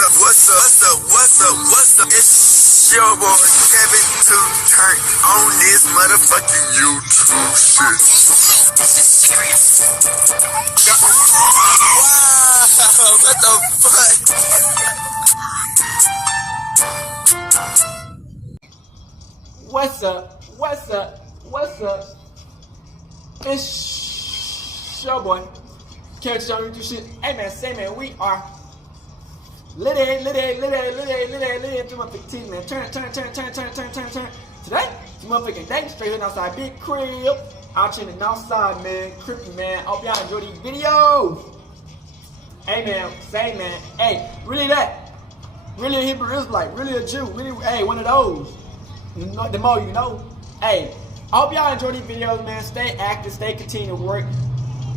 What's up? It's your boy Kevin to turn on this motherfucking YouTube shit. This is serious. Wow, what the fuck? What's up? It's your boy Kevin to turn on YouTube shit. Hey man, say man, we are lit through my 15, man. Turn. Today, it's motherfucking day, straight here outside, big crib. Out here in the north side, man. Crippy, man. Hope y'all enjoy these videos. Hey, man. Say, man. Hey, really that. Really a Hebrew Israelite. Really a Jew. Really, hey, one of those. The more you know. Hey, I hope y'all enjoy these videos, man. Stay active. Stay continue to work.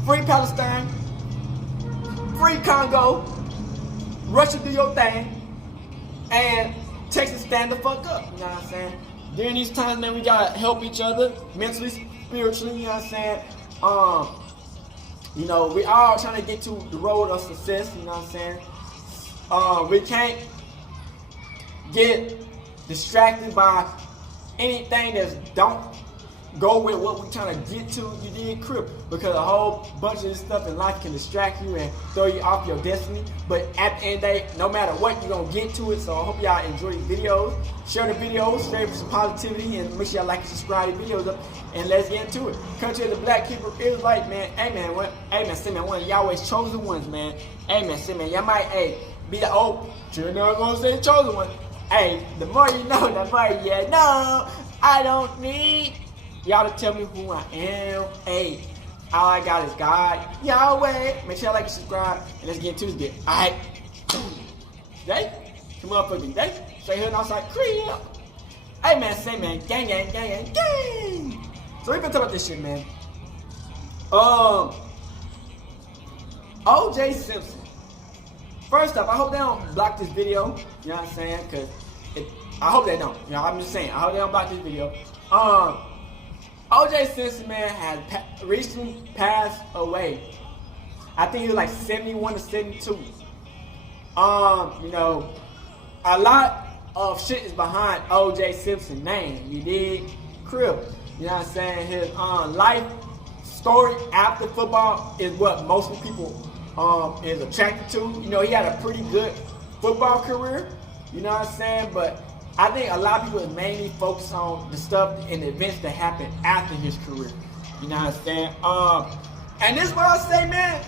Free Palestine. Free Congo. Russia, do your thing, and Texas, stand the fuck up. You know what I'm saying? During these times, man, we gotta help each other mentally, spiritually. You know what I'm saying? You know, we all trying to get to the road of success. You know what I'm saying? We can't get distracted by anything that don't go with what we're trying to get to. You did crip, because a whole bunch of this stuff in life can distract you and throw you off your destiny. But at the end of the day, no matter what, you're gonna get to it. So I hope y'all enjoy these videos. Share the videos, share some positivity, and make sure y'all like and subscribe to the videos up. And let's get into it. Country of the Black Hebrew Israelite, man. Hey man, say man, one of Yahweh's chosen ones, man. Hey man, say man, y'all might be the you're not gonna say chosen one. Hey, the more you know, the more you know. I don't need y'all to tell me who I am. Hey, all I got is God, Yahweh. Make sure y'all like and subscribe, and let's get into this bit. Alright. Today, some motherfucking day. Straight here and outside crib. Hey man, say man, gang. So we gonna talk about this shit, man. OJ Simpson. First up, I hope they don't block this video. You know what I'm saying? Cause I hope they don't. You know, I'm just saying. I hope they don't block this video. OJ Simpson, man, has recently passed away. I think he was like 71 to 72. You know, a lot of shit is behind OJ Simpson's name. You dig? Crib. You know what I'm saying? His life story after football is what most people is attracted to. You know, he had a pretty good football career. You know what I'm saying? But I think a lot of people is mainly focused on the stuff and the events that happened after his career. You know what I'm saying? And this is what I say, man.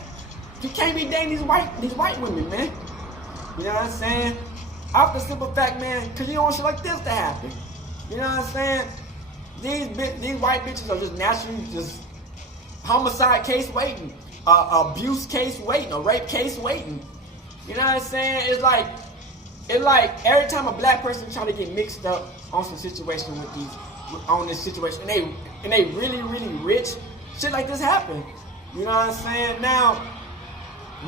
You can't be dating these white women, man. You know what I'm saying? Off the simple fact, man, because you don't want shit like this to happen. You know what I'm saying? These white bitches are just naturally just homicide case waiting, abuse case waiting, a rape case waiting. You know what I'm saying? It's like every time a black person trying to get mixed up on some situation on this situation, and they really rich, shit like this happen. You know what I'm saying? Now,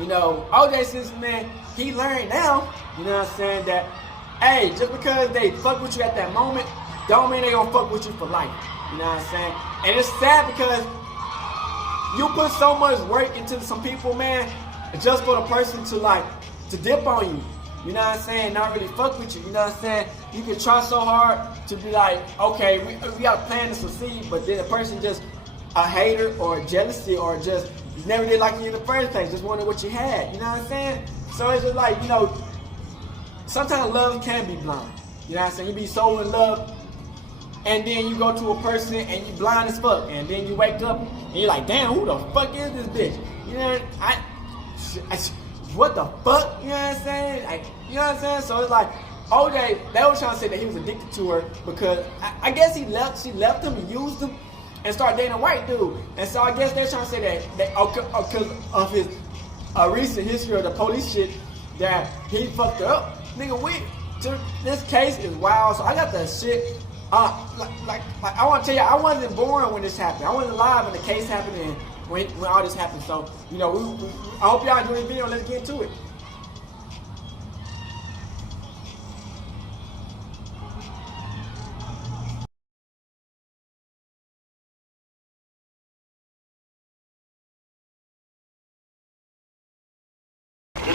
you know, OJ Simpson, man, he learned now, you know what I'm saying, that, hey, just because they fuck with you at that moment, don't mean they gonna fuck with you for life. You know what I'm saying? And it's sad because you put so much work into some people, man, just for the person to dip on you. You know what I'm saying? Not really fuck with you. You know what I'm saying? You can try so hard to be like, okay, we got a plan to succeed, but then the person just a hater or jealousy or just never did like you in the first place, just wanted what you had. You know what I'm saying? So it's just like, you know, sometimes love can be blind. You know what I'm saying? You be so in love, and then you go to a person and you blind as fuck, and then you wake up and you're like, damn, who the fuck is this bitch? You know, what the fuck? You know what I'm saying? You know what I'm saying? So it's like, OJ, they were trying to say that he was addicted to her because I guess she left him and used him and started dating a white dude. And so I guess they're trying to say that because of his recent history of the police shit, that he fucked her up. Nigga, this case is wild. So I got the shit. I want to tell you, I wasn't born when this happened. I wasn't alive when the case happened and when all this happened. So, you know, I hope y'all enjoy this video. Let's get into it.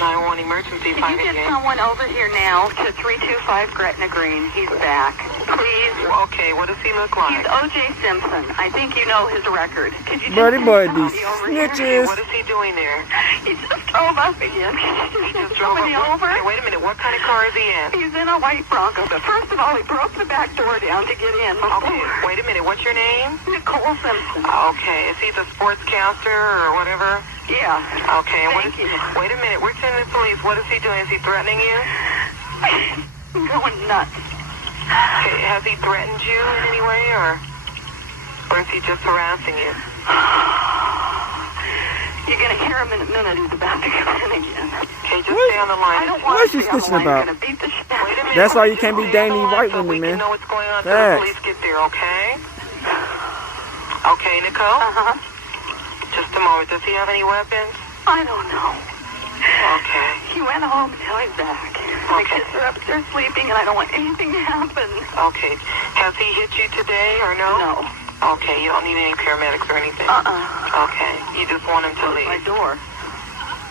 911 emergency. Can you get someone over here now to 325 Gretna Green? He's back. Please. Okay, what does he look like? He's O.J. Simpson. I think you know his record. Could you Buddy, just boy, send these somebody over here? snitches. What is he doing there? He just drove up again. He just drove up. over. Hey, wait a minute. What kind of car is he in? He's in a white Bronco. But first of all, he broke the back door down to get in. Okay, wait a minute. What's your name? Nicole Simpson. Okay, is he the sportscaster or whatever? Yeah. Okay, Thank you. Wait a minute. We're sending the police. What is he doing? Is he threatening you? I'm going nuts. Okay, has he threatened you in any way, or is he just harassing you? You're going to hear him in a minute. He's about to come in again. Okay, just stay on the line. I don't want What to is she stay on the snitching line. about? You're going to beat the shit. Wait a minute. That's why you can't be Just stay on dating the line white so women, we man. can know what's going on until Facts. the police get there, okay? Okay, Nicole? Uh-huh. Just a moment. Does he have any weapons? I don't know. Okay. He went home, now he's back. My Okay. kids are upstairs sleeping, and I don't want anything to happen. Okay. Has he hit you today or no? No. Okay, you don't need any paramedics or anything? Okay, you just want him to Broke my leave. door.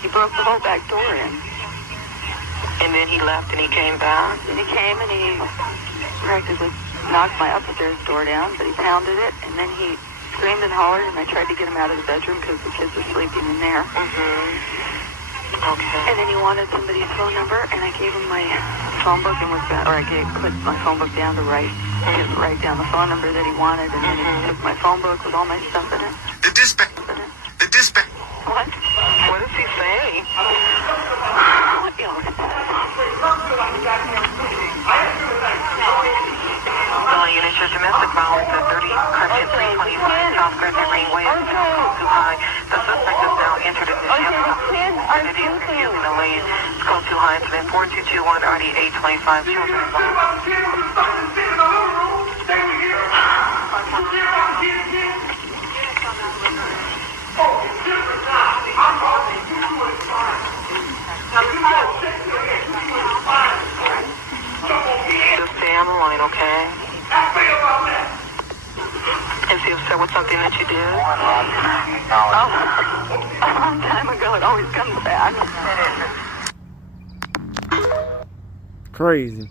He broke the whole back door in. And then he left and he came back? Then he came and he practically knocked my upstairs door down, but he pounded it, and then he screamed and hollered, and I tried to get him out of the bedroom because the kids were sleeping in there. Okay. And then he wanted somebody's phone number, and I gave him my phone book and put my phone book down to write down the phone number that he wanted, and then he took my phone book with all my stuff in it. The dispatch. What? What does he say? What else? Calling unit your domestic violence at 30 Correction 325 South Gretna Greenway is too high. The suspect is now entered in the vehicle. Identity is confusing the lane. It's code too high. It's been 4221 RD 825 children. Just stay on the line, okay? Is he upset with something that you did? A long time ago, it always comes back. Crazy.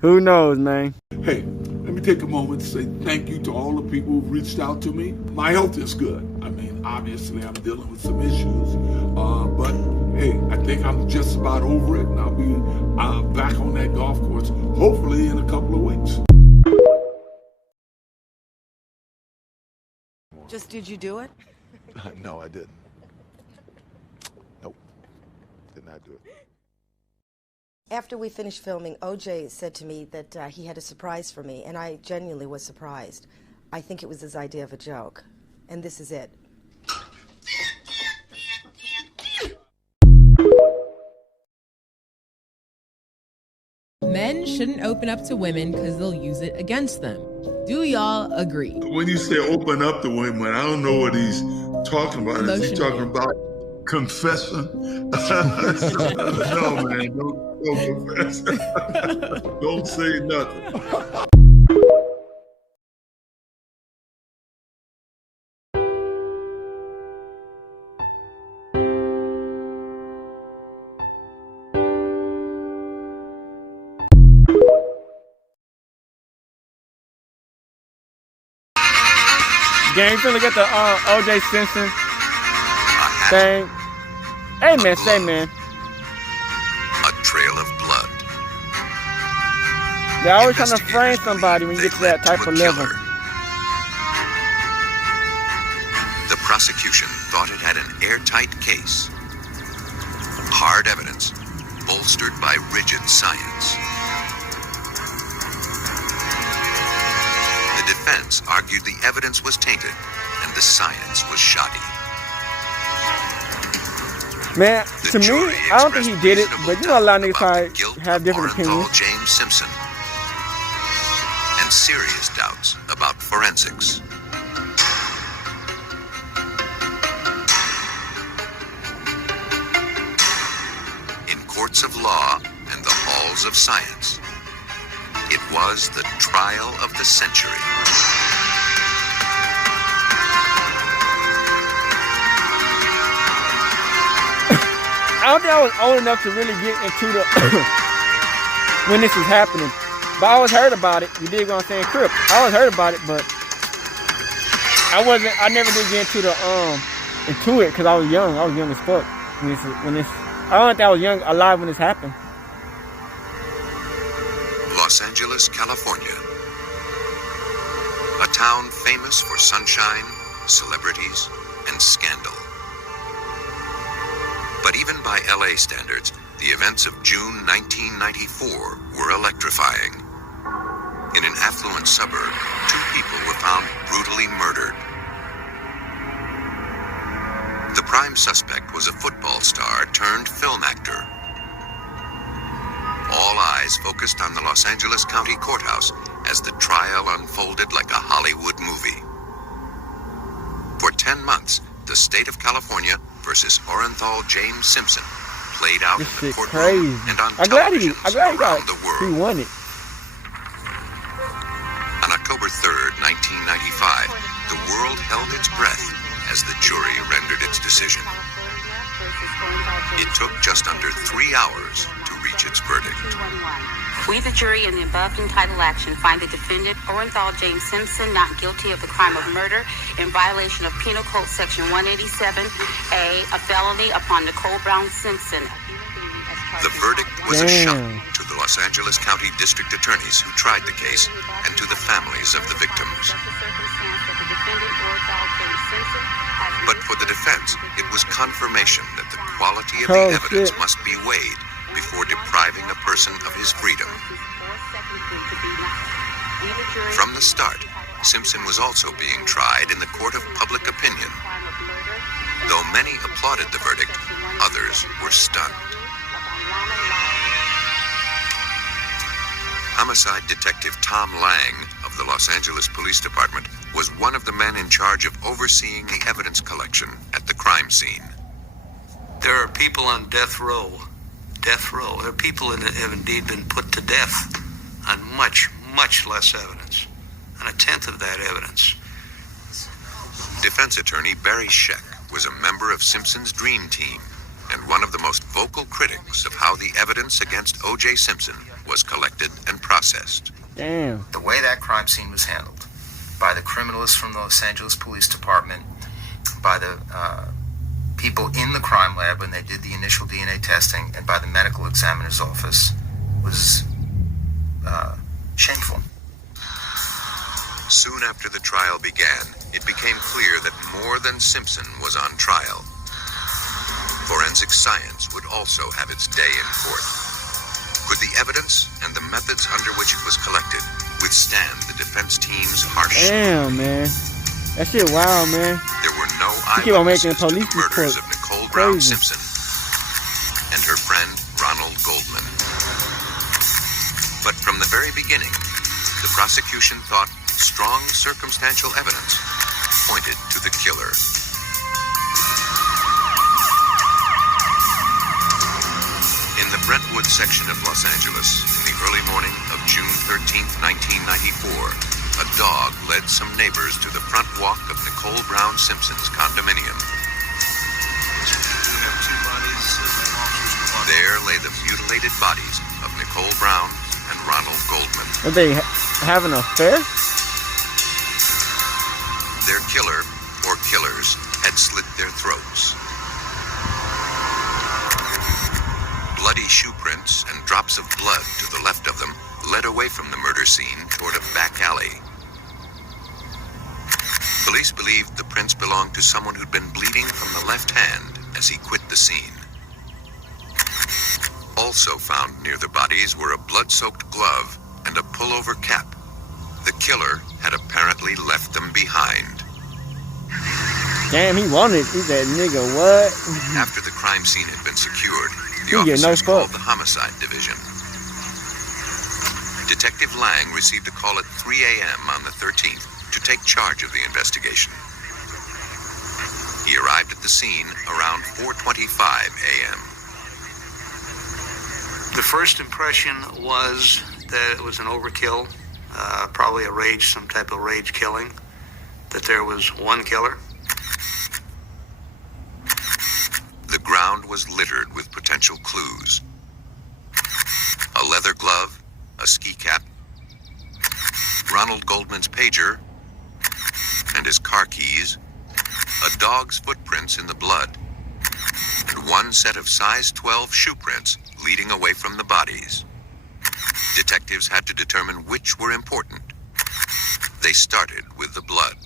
Who knows, man? Hey, let me take a moment to say thank you to all the people who've reached out to me. My health is good. I mean, obviously I'm dealing with some issues, but hey, I think I'm just about over it, and I'll be back on that golf course hopefully in a couple of weeks. Just did you do it? No, I didn't. Nope. Did not do it. After we finished filming, OJ said to me that he had a surprise for me, and I genuinely was surprised. I think it was his idea of a joke. And this is it. Men shouldn't open up to women because they'll use it against them. Do y'all agree? When you say open up to women, I don't know what he's talking about. Is he talking about confessing? No, man, don't confess. Don't say nothing. Gang, finna get the O.J. Simpson thing. Hey, man, say, man. A trail of blood. They're always trying to frame somebody when you get to that type of level. The prosecution thought it had an airtight case. Hard evidence, bolstered by rigid science. The defense argued the evidence was tainted and the science was shoddy. Man, to me, I don't think he did it, but you know a lot of niggas probably have different opinions. James Simpson, and serious doubts about forensics. In courts of law and the halls of science, it was the trial of the century. I don't think I was old enough to really get into the when this was happening. But I always heard about it. You dig what I'm saying? Crip. I always heard about it, but I never did get into it because I was young. I was young as fuck when this. I don't think I was young alive when this happened. Los Angeles, California. A town famous for sunshine, celebrities, and scandal. But even by LA standards, the events of June 1994 were electrifying. In an affluent suburb, 2 people were found brutally murdered. The prime suspect was a football star turned film actor. All eyes focused on the Los Angeles County Courthouse as the trial unfolded like a Hollywood movie. For 10 months, the state of California versus Orenthal James Simpson played out in the courtroom and on television around the world. He won it. On October 3rd, 1995, the world held its breath as the jury rendered its decision. It took just under 3 hours to reach its verdict. We, the jury, in the above entitled action, find the defendant, Orenthal James Simpson, not guilty of the crime of murder in violation of Penal Code Section 187A, a felony upon Nicole Brown Simpson. The verdict was a shock to the Los Angeles County District Attorneys who tried the case and to the families of the victims. But for the defense, it was confirmation that the quality of the evidence must be weighed before depriving a person of his freedom. From the start, Simpson was also being tried in the court of public opinion. Though many applauded the verdict, others were stunned. Homicide Detective Tom Lang of the Los Angeles Police Department was one of the men in charge of overseeing the evidence collection at the crime scene. There are people on death row. Death row. There are people that have indeed been put to death on much, much less evidence. On 1/10 of that evidence. Defense attorney Barry Scheck was a member of Simpson's dream team and one of the most vocal critics of how the evidence against O.J. Simpson was collected and processed. Damn. The way that crime scene was handled by the criminalists from the Los Angeles Police Department, by the people in the crime lab when they did the initial DNA testing, and by the medical examiner's office was shameful. Soon after the trial began, it became clear that more than Simpson was on trial. Forensic science would also have its day in court. Could the evidence and the methods under which it was collected withstand the defense team's harsh scrutiny? Damn, man. That shit wild, man. There were no keep on making eyewitnesses to the police murders reports. of Nicole Brown Crazy. Simpson and her friend Ronald Goldman. But from the very beginning, the prosecution thought strong circumstantial evidence pointed to the killer. In the Brentwood section of Los Angeles, in the early morning of June 13th, 1994, a dog led some neighbors to the front walk of Nicole Brown Simpson's condominium. There lay the mutilated bodies of Nicole Brown and Ronald Goldman. Are they having an affair? Their killer, or killers, had slit their throats. Bloody shoe prints and drops of blood to the left of them led away from the murder scene toward a back alley. Police believed the prints belonged to someone who'd been bleeding from the left hand as he quit the scene. Also found near the bodies were a blood-soaked glove and a pullover cap. The killer had apparently left them behind. Damn, he wanted. He said, nigga, what? After the crime scene had been secured, the He get no officers called fuck. the homicide division. Detective Lang received a call at 3 a.m. on the 13th to take charge of the investigation. He arrived at the scene around 4:25 a.m. The first impression was that it was an overkill, probably some type of rage killing, that there was one killer. The ground was littered with Ronald Goldman's pager and his car keys, a dog's footprints in the blood, and one set of size 12 shoe prints leading away from the bodies. Detectives had to determine which were important. They started with the blood.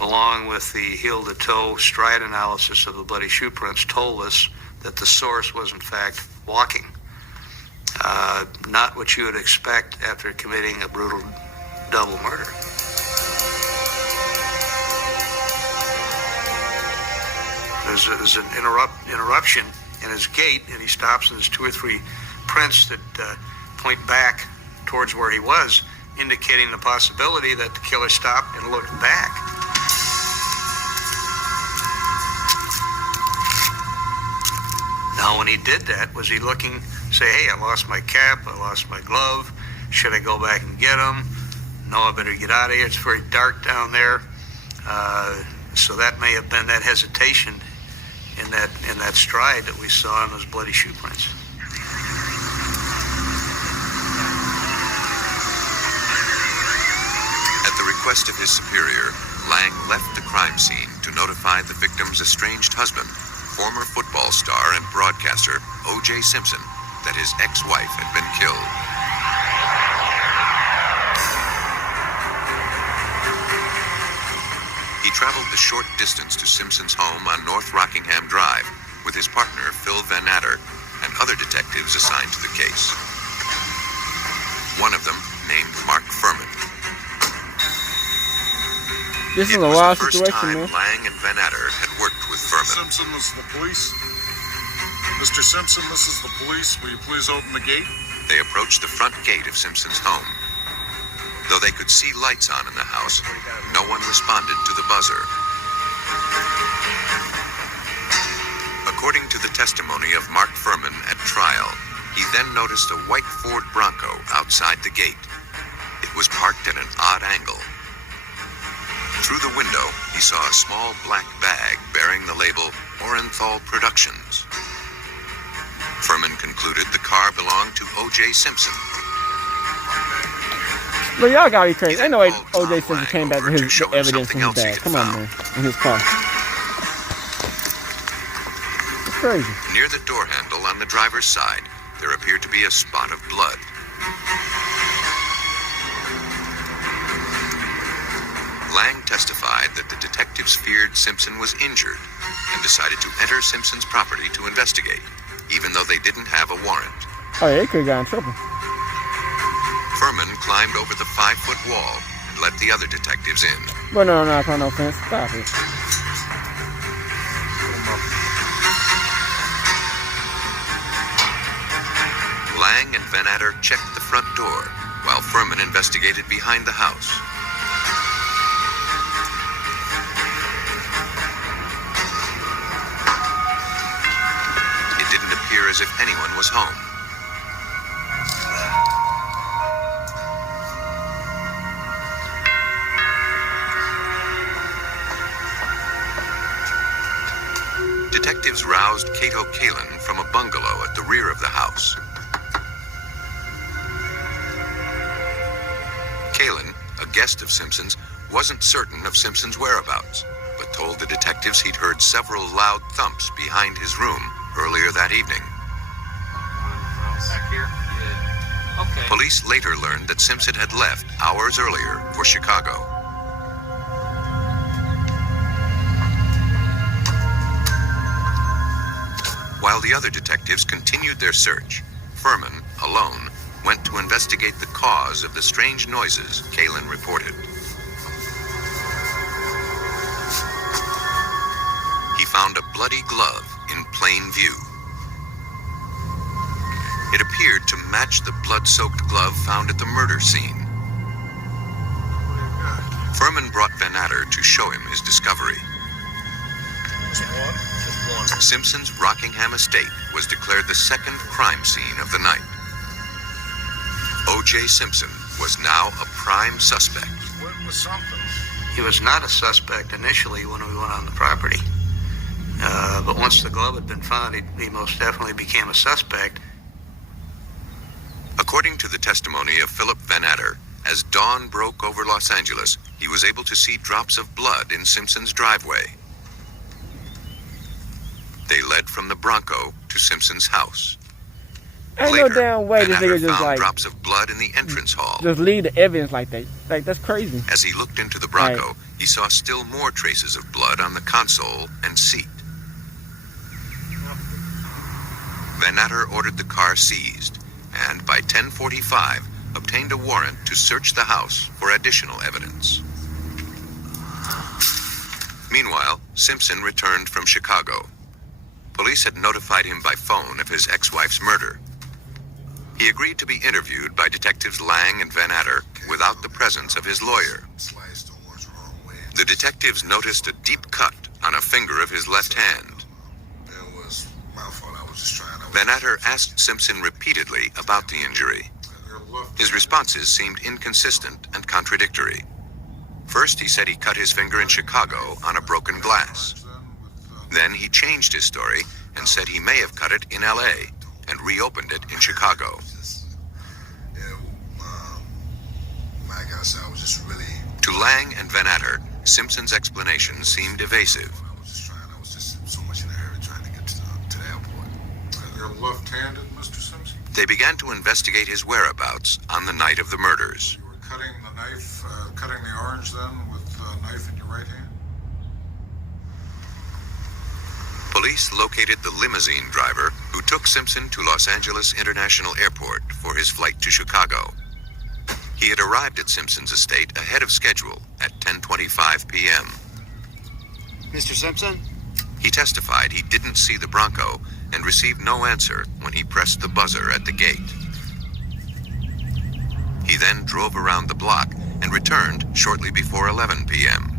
Along with the heel-to-toe stride analysis of the bloody shoe prints, told us that the source was in fact walking. Not what you would expect after committing a brutal double murder. There's an interruption in his gait, and he stops, and there's 2 or 3 prints that point back towards where he was, indicating the possibility that the killer stopped and looked back. Now, when he did that, was he looking, say, hey, I lost my cap, I lost my glove, should I go back and get them? No, I better get out of here, it's very dark down there. So that may have been that hesitation in that stride that we saw in those bloody shoe prints. At the request of his superior, Lang left the crime scene to notify the victim's estranged husband, former football star and broadcaster O.J. Simpson, that his ex-wife had been killed. He traveled the short distance to Simpson's home on North Rockingham Drive with his partner, Phil Van Adder, and other detectives assigned to the case. One of them, named Mark Furman. This is It a was wild the first situation, time man. Lang and Van Adder had worked with Furman. Simpson, this is the police. Mr. Simpson, this is the police. Will you please open the gate? They approached the front gate of Simpson's home. Though they could see lights on in the house, no one responded to the buzzer. According to the testimony of Mark Furman at trial, he then noticed a white Ford Bronco outside the gate. It was parked at an odd angle. Through the window, he saw a small black bag bearing the label Orenthal Productions. Furman concluded the car belonged to O.J. Simpson. Look, y'all gotta be crazy. I know O.J. Simpson came back with his evidence in his bag. Come on, man. In his car. It's crazy. Near the door handle on the driver's side, there appeared to be a spot of blood. Lang testified that the detectives feared Simpson was injured and decided to enter Simpson's property to investigate, even though they didn't have a warrant. Oh, yeah, he could have got in trouble. Furman climbed over the 5-foot wall and let the other detectives in. But no, offense. Stop it. Lang and Van Adder checked the front door, while Furman investigated behind the house. It didn't appear as if anyone was home. Detectives roused Cato Kalin from a bungalow at the rear of the house. Kalin, a guest of Simpson's, wasn't certain of Simpson's whereabouts, but told the detectives he'd heard several loud thumps behind his room earlier that evening. Back here? Yeah. Okay. Police later learned that Simpson had left hours earlier for Chicago. While the other detectives continued their search, Furman, alone, went to investigate the cause of the strange noises Kalin reported. He found a bloody glove in plain view. It appeared to match the blood-soaked glove found at the murder scene. Furman brought Van Adder to show him his discovery. Simpson's Rockingham estate was declared the second crime scene of the night. O.J. Simpson was now a prime suspect. He was not a suspect initially when we went on the property. But once the glove had been found, he most definitely became a suspect. According to the testimony of Philip Van Adder, As dawn broke over Los Angeles, he was able to see drops of blood in Simpson's driveway. They led from the Bronco to Simpson's house. Ain't Later, no damn way this Van nigga just found like drops of blood in the entrance hall. just leave the evidence like that. Like, that's crazy. As he looked into the Bronco, he saw still more traces of blood on the console and seat. Van Natter ordered the car seized, and by 10:45 obtained a warrant to search the house for additional evidence. Meanwhile, Simpson returned from Chicago. Police had notified him by phone of his ex-wife's murder. He agreed to be interviewed by Detectives Lang and Van Natter without the presence of his lawyer. The detectives noticed a deep cut on a finger of his left hand. Van Natter asked Simpson repeatedly about the injury. His responses seemed inconsistent and contradictory. First, he said he cut his finger in Chicago on a broken glass. Then he changed his story and said he may have cut it in L.A. and reopened it in Chicago. To Lang and Van Natter, Simpson's explanation seemed evasive. You're left-handed, Mr. Simpson? They began to investigate his whereabouts on the night of the murders. You were cutting the knife, cutting the orange then with the knife in your right hand? Police located the limousine driver who took Simpson to Los Angeles International Airport for his flight to Chicago. He had arrived at Simpson's estate ahead of schedule at 10:25 p.m. Mr. Simpson? He testified he didn't see the Bronco and received no answer when he pressed the buzzer at the gate. He then drove around the block and returned shortly before 11 p.m.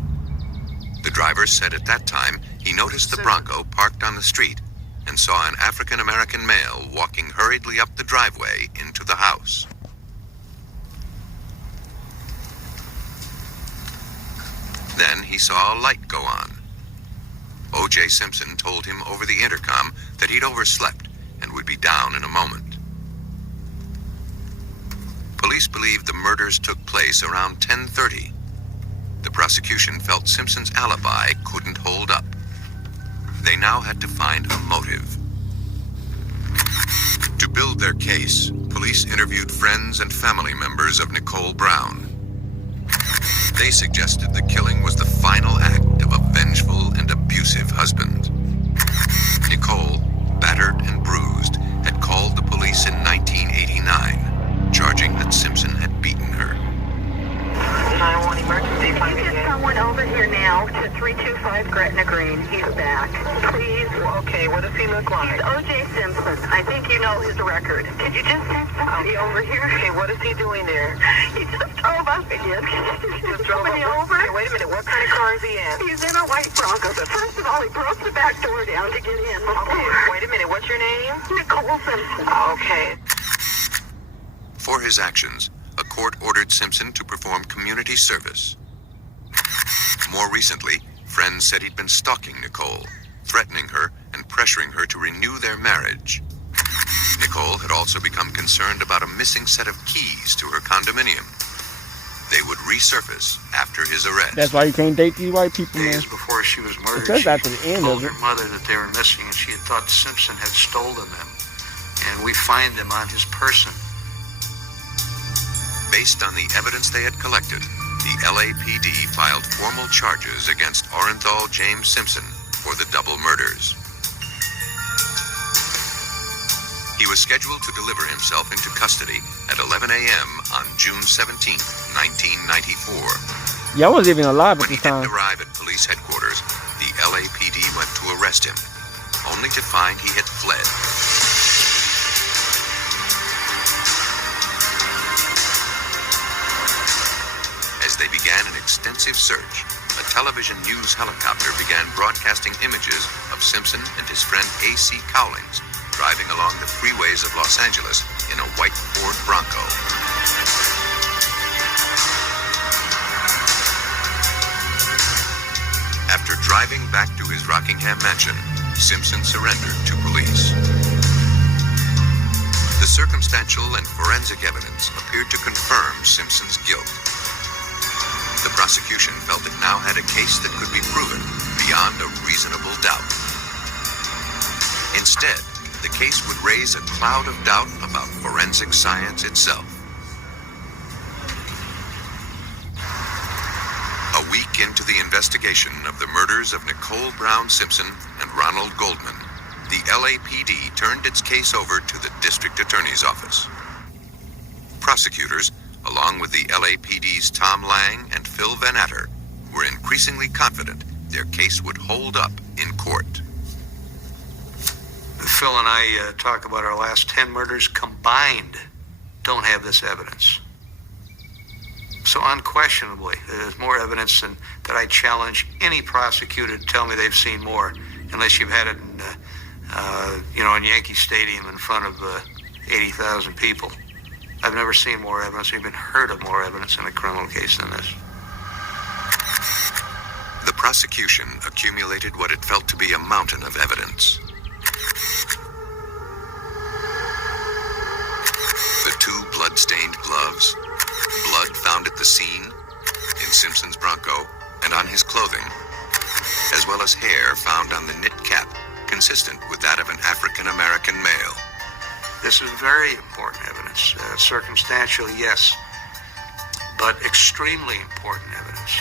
The driver said at that time he noticed the Bronco parked on the street and saw an African-American male walking hurriedly up the driveway into the house. Then he saw a light go on. O.J. Simpson told him over the intercom that he'd overslept and would be down in a moment. Police believed the murders took place around 10:30. The prosecution felt Simpson's alibi couldn't hold up. They now had to find a motive. To build their case, police interviewed friends and family members of Nicole Brown. They suggested the killing was the final act of a vengeful and abusive husband. Nicole, battered and bruised, had called the police in 1989, charging that Simpson had beaten her. 911 emergency. Can you get someone over here now to 325 Gretna Green? He's back. Please. Okay, what does he look like? He's O.J. Simpson. I think you know his record. Could you just send somebody over here? Okay, what is he doing there? He just drove up again. He just drove somebody up. over? Okay, wait a minute, what kind of car is he in? He's in a white Bronco, but first of all, he broke the back door down to get in. Okay, wait a minute, what's your name? Nicole Simpson. Okay. For his actions, a court ordered Simpson to perform community service. More recently, friends said he'd been stalking Nicole, threatening her and pressuring her to renew their marriage. Nicole had also become concerned about a missing set of keys to her condominium. They would resurface after his arrest. That's why you can't date these white people, man. Days before she was murdered, Especially she after the end told of it. her mother that they were missing, and she had thought Simpson had stolen them. And we find them on his person. Based on the evidence they had collected, the LAPD filed formal charges against Orenthal James Simpson for the double murders. He was scheduled to deliver himself into custody at 11 a.m. on June 17, 1994. Yeah, I wasn't even alive at When he this time. didn't arrive at police headquarters, the LAPD went to arrest him, only to find he had fled. As they began an extensive search, a television news helicopter began broadcasting images of Simpson and his friend A.C. Cowlings driving along the freeways of Los Angeles in a white Ford Bronco. After driving back to his Rockingham mansion, Simpson surrendered to police. The circumstantial and forensic evidence appeared to confirm Simpson's guilt. The prosecution felt it now had a case that could be proven beyond a reasonable doubt. Instead, the case would raise a cloud of doubt about forensic science itself. A week into the investigation of the murders of Nicole Brown Simpson and Ronald Goldman, the LAPD turned its case over to the district attorney's office. Prosecutors, along with the LAPD's Tom Lang and Phil Van Atter, were increasingly confident their case would hold up in court. Phil and I talk about our last 10 murders combined don't have this evidence. So unquestionably, there's more evidence than that I challenge any prosecutor to tell me they've seen more, unless you've had it in Yankee Stadium in front of 80,000 people. I've never seen more evidence, or even heard of more evidence in a criminal case than this. The prosecution accumulated what it felt to be a mountain of evidence. The 2 blood-stained gloves, blood found at the scene, in Simpson's Bronco, and on his clothing, as well as hair found on the knit cap, consistent with that of an African-American male. This is very important evidence. Circumstantial, yes, but extremely important evidence.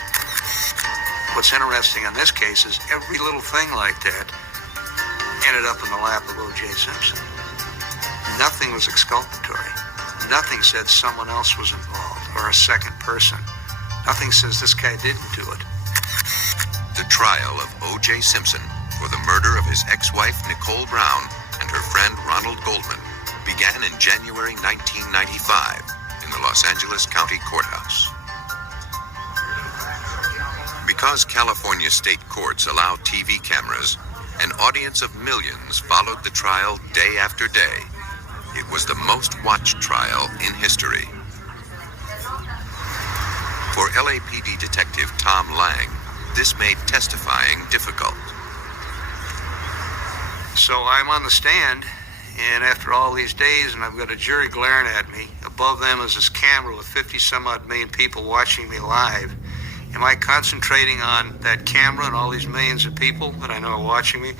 What's interesting in this case is every little thing like that ended up in the lap of O.J. Simpson. Nothing was exculpatory. Nothing said someone else was involved or a second person. Nothing says this guy didn't do it. The trial of O.J. Simpson for the murder of his ex-wife Nicole Brown and her friend Ronald Goldman began in January 1995 in the Los Angeles County Courthouse. Because California state courts allow TV cameras, an audience of millions followed the trial day after day. It was the most watched trial in history. For LAPD detective Tom Lang, this made testifying difficult. So I'm on the stand, and after all these days, and I've got a jury glaring at me, above them is this camera with 50-some-odd million people watching me live. Am I concentrating on that camera and all these millions of people that I know are watching me?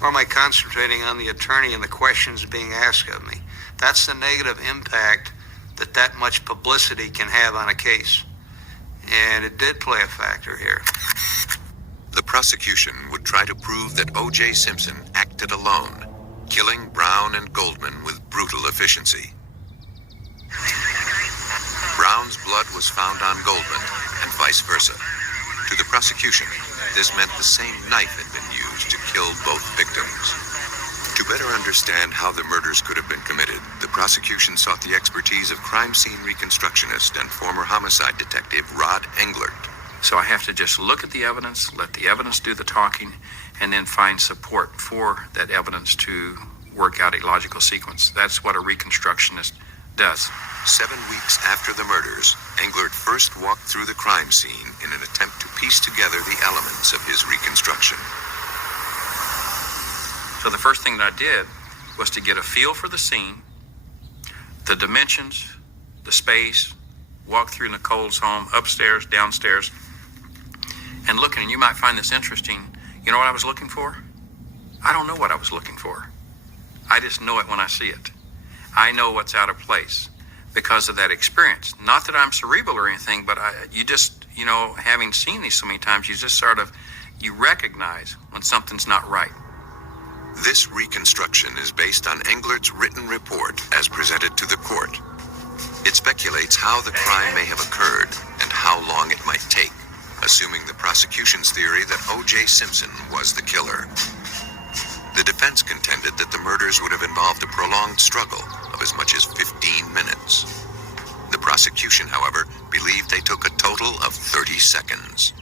Or am I concentrating on the attorney and the questions being asked of me? That's the negative impact that much publicity can have on a case. And it did play a factor here. The prosecution would try to prove that O.J. Simpson acted alone, killing Brown and Goldman with brutal efficiency. Brown's blood was found on Goldman, and vice versa. To the prosecution, this meant the same knife had been used to kill both victims. To better understand how the murders could have been committed, the prosecution sought the expertise of crime scene reconstructionist and former homicide detective Rod Englert. So I have to just look at the evidence, let the evidence do the talking, and then find support for that evidence to work out a logical sequence. That's what a reconstructionist does. 7 weeks after the murders, Englert first walked through the crime scene in an attempt to piece together the elements of his reconstruction. So the first thing that I did was to get a feel for the scene, the dimensions, the space, walk through Nicole's home, upstairs, downstairs, and looking, and you might find this interesting. You know what I was looking for? I don't know what I was looking for. I just know it when I see it. I know what's out of place because of that experience. Not that I'm cerebral or anything, but you just, having seen these so many times, you just you recognize when something's not right. This reconstruction is based on Englert's written report as presented to the court. It speculates how the crime may have occurred and how long it might take, assuming the prosecution's theory that O.J. Simpson was the killer. The defense contended that the murders would have involved a prolonged struggle of as much as 15 minutes. The prosecution, however, believed they took a total of 30 seconds.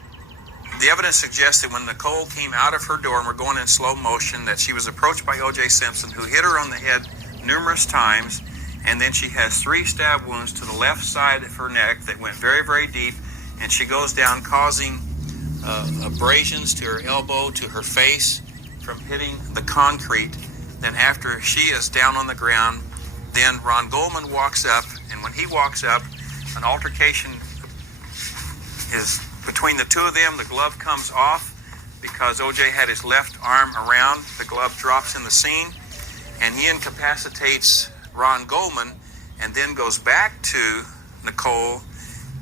The evidence suggests that when Nicole came out of her door, and we're going in slow motion, that she was approached by O.J. Simpson, who hit her on the head numerous times, and then she has 3 stab wounds to the left side of her neck that went very, very deep, and she goes down causing abrasions to her elbow, to her face, from hitting the concrete. Then after she is down on the ground, Then Ron Goldman walks up, and when he walks up, an altercation is between the two of them. The glove comes off because OJ had his left arm around. The glove drops in the scene, and he incapacitates Ron Goldman and then goes back to Nicole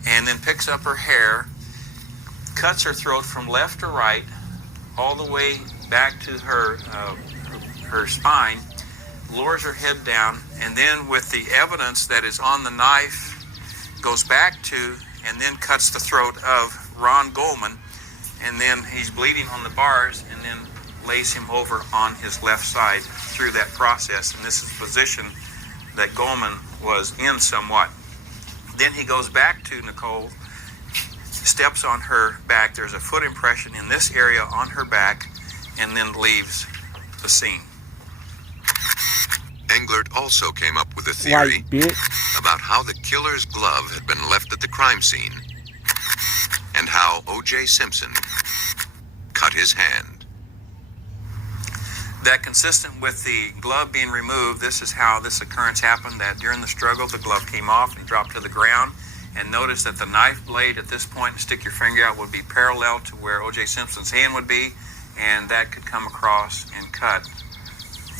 and then picks up her hair, cuts her throat from left to right, all the way back to her spine, lowers her head down, and then with the evidence that is on the knife, goes back to and then cuts the throat of Ron Goldman, and then he's bleeding on the bars, and then lays him over on his left side through that process. And this is the position that Goldman was in somewhat. Then he goes back to Nicole, steps on her back. There's a foot impression in this area on her back, and then leaves the scene. Englert also came up with a theory about how the killer's glove had been left at the crime scene and how O.J. Simpson cut his hand. That consistent with the glove being removed, this is how this occurrence happened, that during the struggle, the glove came off and dropped to the ground. And notice that the knife blade at this point, stick your finger out, would be parallel to where O.J. Simpson's hand would be, and that could come across and cut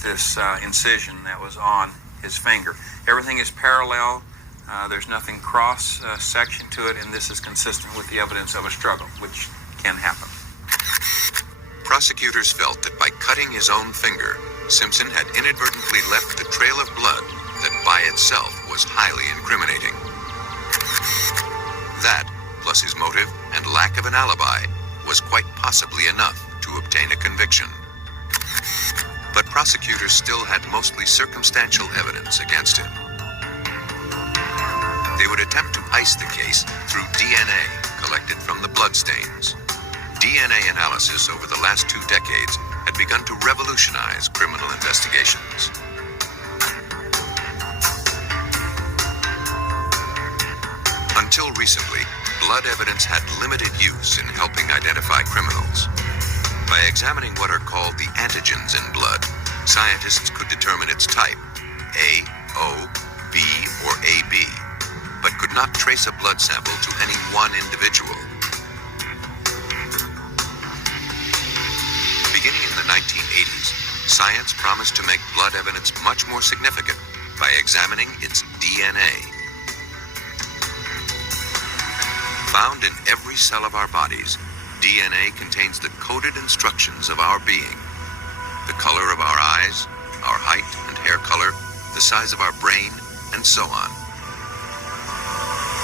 this incision that was on his finger. Everything is parallel. There's nothing cross section to it, and this is consistent with the evidence of a struggle, which can happen. Prosecutors felt that by cutting his own finger, Simpson had inadvertently left the trail of blood that by itself was highly incriminating. That, plus his motive and lack of an alibi, was quite possibly enough to obtain a conviction. But prosecutors still had mostly circumstantial evidence against him. They would attempt to ice the case through DNA collected from the bloodstains. DNA analysis over the last 2 decades had begun to revolutionize criminal investigations. Until recently, blood evidence had limited use in helping identify criminals. By examining what are called the antigens in blood, scientists could determine its type, A, O, B, or AB, but could not trace a blood sample to any one individual. Beginning in the 1980s, science promised to make blood evidence much more significant by examining its DNA. Found in every cell of our bodies, DNA contains the coded instructions of our being. The color of our eyes, our height and hair color, the size of our brain, and so on.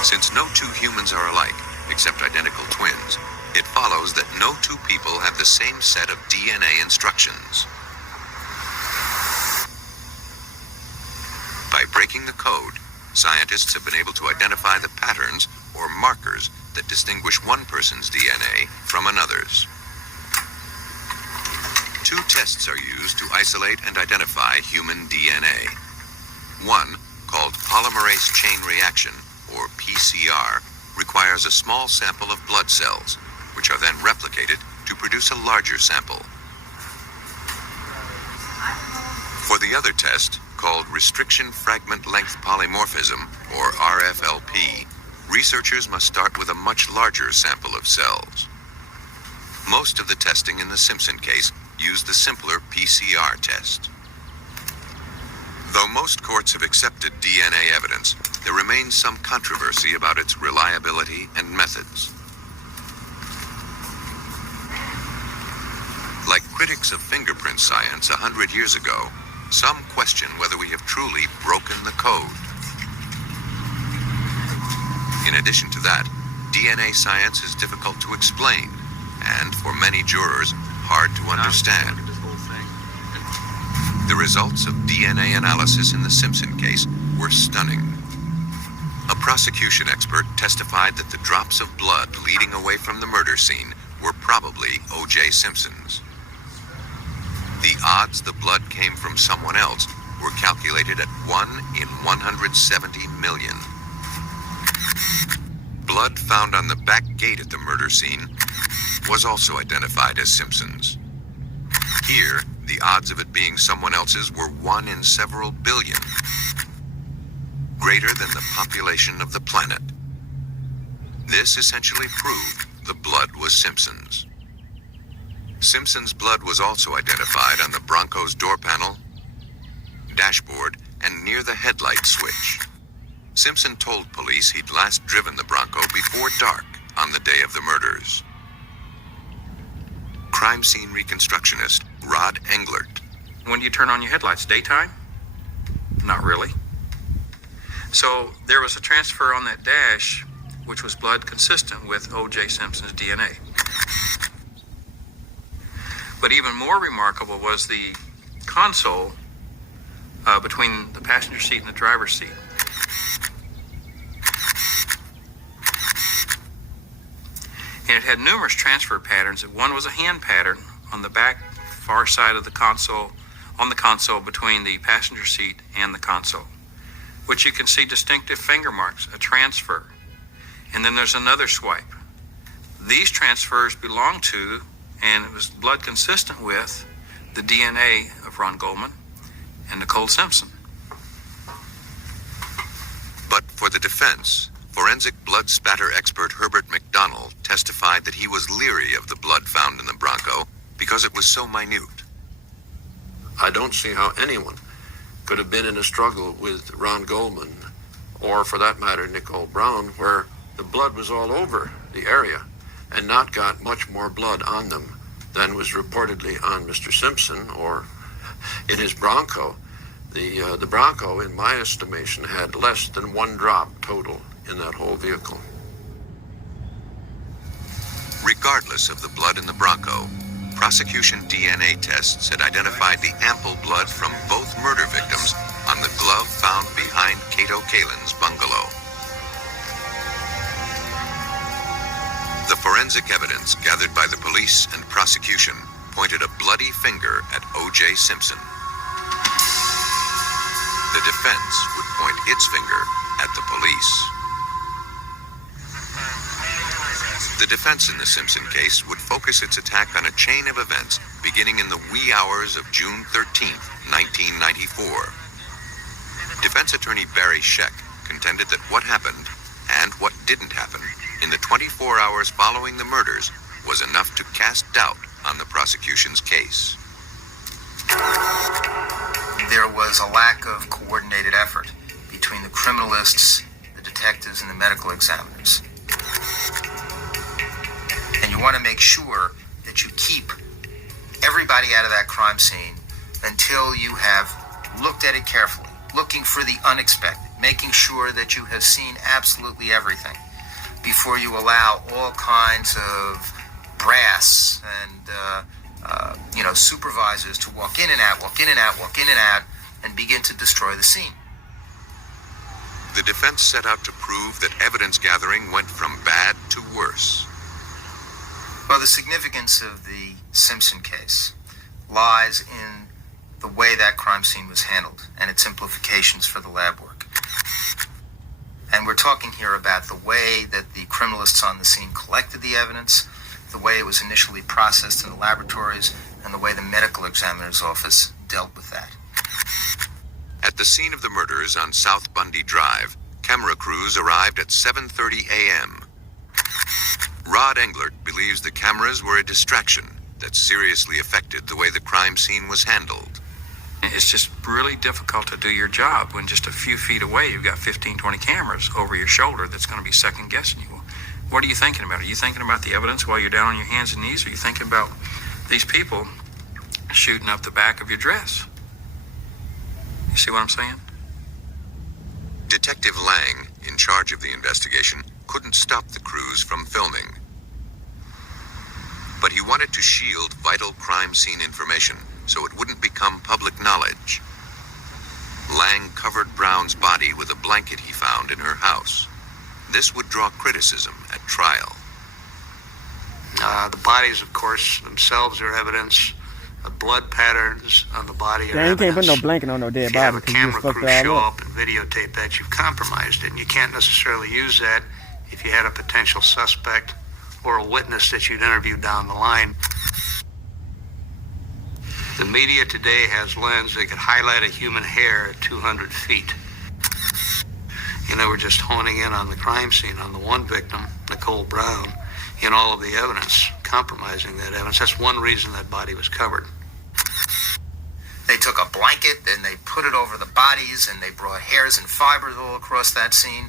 Since no two humans are alike, except identical twins, it follows that no two people have the same set of DNA instructions. By breaking the code, scientists have been able to identify the patterns or markers that distinguish one person's DNA from another's. 2 tests are used to isolate and identify human DNA. One, called polymerase chain reaction, or PCR, requires a small sample of blood cells, which are then replicated to produce a larger sample. For the other test, called restriction fragment length polymorphism, or RFLP, researchers must start with a much larger sample of cells. Most of the testing in the Simpson case used the simpler PCR test. Though most courts have accepted DNA evidence, there remains some controversy about its reliability and methods. Like critics of fingerprint science 100 years ago, some question whether we have truly broken the code. In addition to that, DNA science is difficult to explain, and for many jurors, hard to understand. The results of DNA analysis in the Simpson case were stunning. A prosecution expert testified that the drops of blood leading away from the murder scene were probably O.J. Simpson's. The odds the blood came from someone else were calculated at 1 in 170 million. Blood found on the back gate at the murder scene was also identified as Simpson's. Here, the odds of it being someone else's were 1 in several billion. greater than the population of the planet. This essentially proved the blood was Simpson's. Simpson's blood was also identified on the Bronco's door panel, dashboard, and near the headlight switch. Simpson told police he'd last driven the Bronco before dark on the day of the murders. Crime scene reconstructionist Rod Englert. When do you turn on your headlights? Daytime? Not really. So there was a transfer on that dash which was blood consistent with O.J. Simpson's DNA. But even more remarkable was the console between the passenger seat and the driver's seat. And it had numerous transfer patterns. One was a hand pattern on the back far side of the console, on the console between the passenger seat and the console, which you can see distinctive finger marks, a transfer. And then there's another swipe. These transfers belong to, and it was blood consistent with, the DNA of Ron Goldman and Nicole Simpson. But for the defense, forensic blood spatter expert Herbert McDonald testified that he was leery of the blood found in the Bronco because it was so minute. I don't see how anyone could have been in a struggle with Ron Goldman, or for that matter, Nicole Brown, where the blood was all over the area and not got much more blood on them than was reportedly on Mr. Simpson or in his Bronco. The Bronco, in my estimation, had less than 1 drop total in that whole vehicle. Regardless of the blood in the Bronco, prosecution DNA tests had identified the ample blood from both murder victims on the glove found behind Cato Kalin's bungalow. The forensic evidence gathered by the police and prosecution pointed a bloody finger at O.J. Simpson. The defense would point its finger at the police. The defense in the Simpson case would focus its attack on a chain of events beginning in the wee hours of June 13th, 1994. Defense attorney Barry Scheck contended that what happened, and what didn't happen, in the 24 hours following the murders was enough to cast doubt on the prosecution's case. There was a lack of coordinated effort between the criminalists, the detectives, and the medical examiners. And you want to make sure that you keep everybody out of that crime scene until you have looked at it carefully, looking for the unexpected, making sure that you have seen absolutely everything before you allow all kinds of brass and supervisors to walk in and out, and begin to destroy the scene. The defense set out to prove that evidence gathering went from bad to worse. Well, the significance of the Simpson case lies in the way that crime scene was handled and its implications for the lab work. And we're talking here about the way that the criminalists on the scene collected the evidence, the way it was initially processed in the laboratories, and the way the medical examiner's office dealt with that. At the scene of the murders on South Bundy Drive, camera crews arrived at 7:30 a.m. Rod Englert believes the cameras were a distraction that seriously affected the way the crime scene was handled. It's just really difficult to do your job when just a few feet away you've got 15, 20 cameras over your shoulder that's going to be second guessing you. What are you thinking about? Are you thinking about the evidence while you're down on your hands and knees? Or are you thinking about these people shooting up the back of your dress? You see what I'm saying? Detective Lang, in charge of the investigation, couldn't stop the crews from filming. But he wanted to shield vital crime scene information so it wouldn't become public knowledge. Lang covered Brown's body with a blanket he found in her house. This would draw criticism at trial. The bodies, of course, themselves are evidence. Blood patterns on the body are Yeah, you can't evidence. put no blanket on no dead If you have body. a 'Cause you just camera fucked crew it show all up. up and videotape that, you've compromised it. And you can't necessarily use that if you had a potential suspect or a witness that you'd interview down the line. The media today has lens that could highlight a human hair at 200 feet. They were just honing in on the crime scene, on the one victim, Nicole Brown, and all of the evidence, compromising that evidence. That's one reason that body was covered. They took a blanket and they put it over the bodies, and they brought hairs and fibers all across that scene,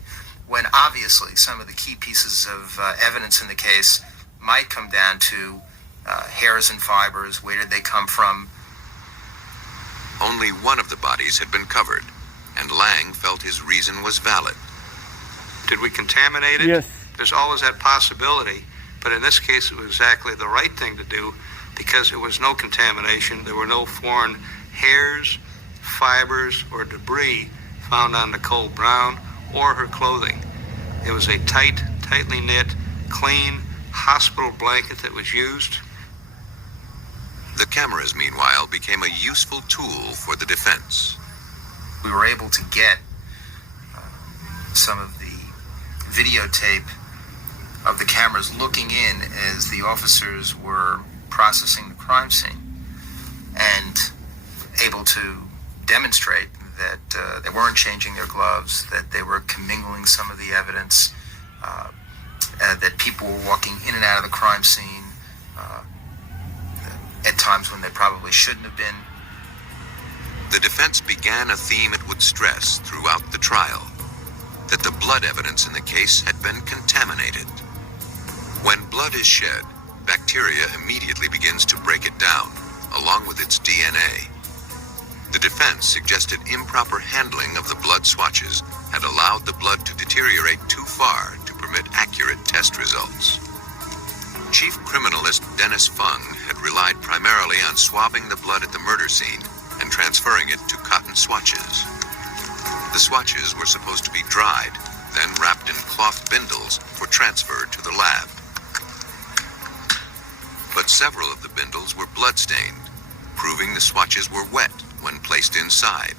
when obviously some of the key pieces of evidence in the case might come down to hairs and fibers. Where did they come from? Only one of the bodies had been covered, and Lang felt his reason was valid. Did we contaminate it? Yes. There's always that possibility, but in this case it was exactly the right thing to do because there was no contamination. There were no foreign hairs, fibers, or debris found on Nicole Brown or her clothing. It was a tightly knit, clean hospital blanket that was used. The cameras, meanwhile, became a useful tool for the defense. We were able to get some of the videotape of the cameras looking in as the officers were processing the crime scene, and able to demonstrate that they weren't changing their gloves, that they were commingling some of the evidence, that people were walking in and out of the crime scene at times when they probably shouldn't have been. The defense began a theme it would stress throughout the trial, that the blood evidence in the case had been contaminated. When blood is shed, bacteria immediately begins to break it down, along with its DNA. The defense suggested improper handling of the blood swatches had allowed the blood to deteriorate too far to permit accurate test results. Chief Criminalist Dennis Fung had relied primarily on swabbing the blood at the murder scene and transferring it to cotton swatches. The swatches were supposed to be dried, then wrapped in cloth bindles for transfer to the lab. But several of the bindles were blood-stained, proving the swatches were wet when placed inside.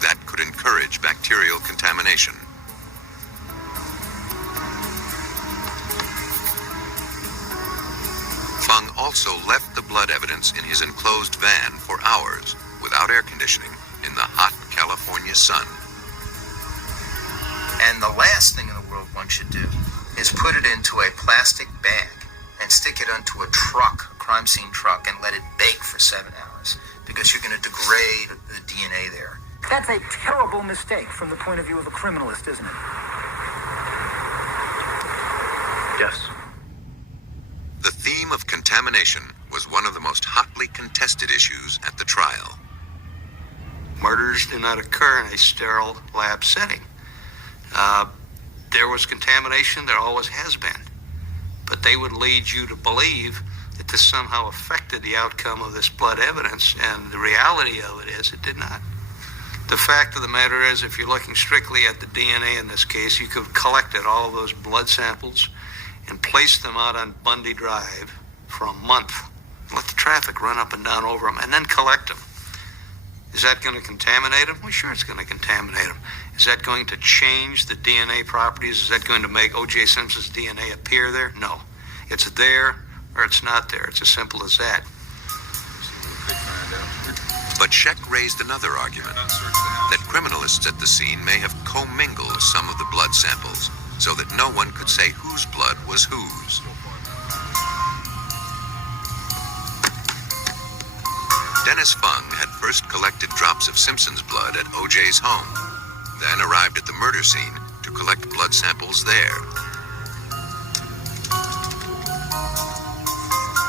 That could encourage bacterial contamination. Fung also left the blood evidence in his enclosed van for hours without air conditioning in the hot California sun. And the last thing in the world one should do is put it into a plastic bag and stick it onto a truck, a crime scene truck, and let it bake for 7 hours, because you're going to degrade the DNA there. That's a terrible mistake from the point of view of a criminalist, isn't it? Yes. The theme of contamination was one of the most hotly contested issues at the trial. Murders do not occur in a sterile lab setting. There was contamination, there always has been. But they would lead you to believe that this somehow affected the outcome of this blood evidence, and the reality of it is it did not. The fact of the matter is, if you're looking strictly at the DNA in this case, you could have collected all of those blood samples and placed them out on Bundy Drive for a month. Let the traffic run up and down over them, and then collect them. Is that going to contaminate them? Well, sure, it's going to contaminate them. Is that going to change the DNA properties? Is that going to make O.J. Simpson's DNA appear there? No. It's there or it's not there. It's as simple as that. But Scheck raised another argument, that criminalists at the scene may have commingled some of the blood samples so that no one could say whose blood was whose. Dennis Fung had first collected drops of Simpson's blood at O.J.'s home, then arrived at the murder scene to collect blood samples there.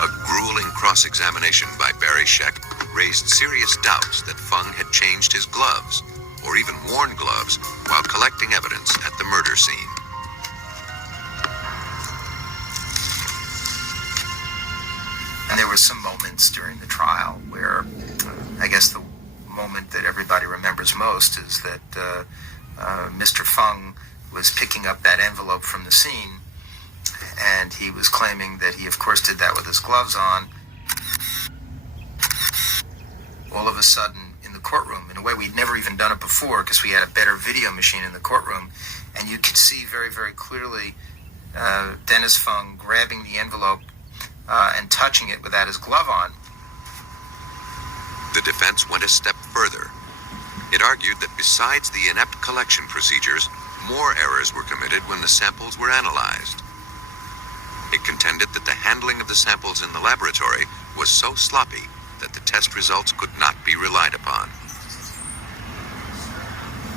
A grueling cross-examination by Barry Scheck raised serious doubts that Fung had changed his gloves, or even worn gloves, while collecting evidence at the murder scene. And there were some moments during the trial where I guess the moment that everybody remembers most is that Mr. Fung was picking up that envelope from the scene, and he was claiming that he, of course, did that with his gloves on. All of a sudden, in the courtroom, in a way we'd never even done it before because we had a better video machine in the courtroom, and you could see very, very clearly Dennis Fung grabbing the envelope and touching it without his glove on. The defense went a step further. It argued that besides the inept collection procedures, more errors were committed when the samples were analyzed. It contended that the handling of the samples in the laboratory was so sloppy that the test results could not be relied upon.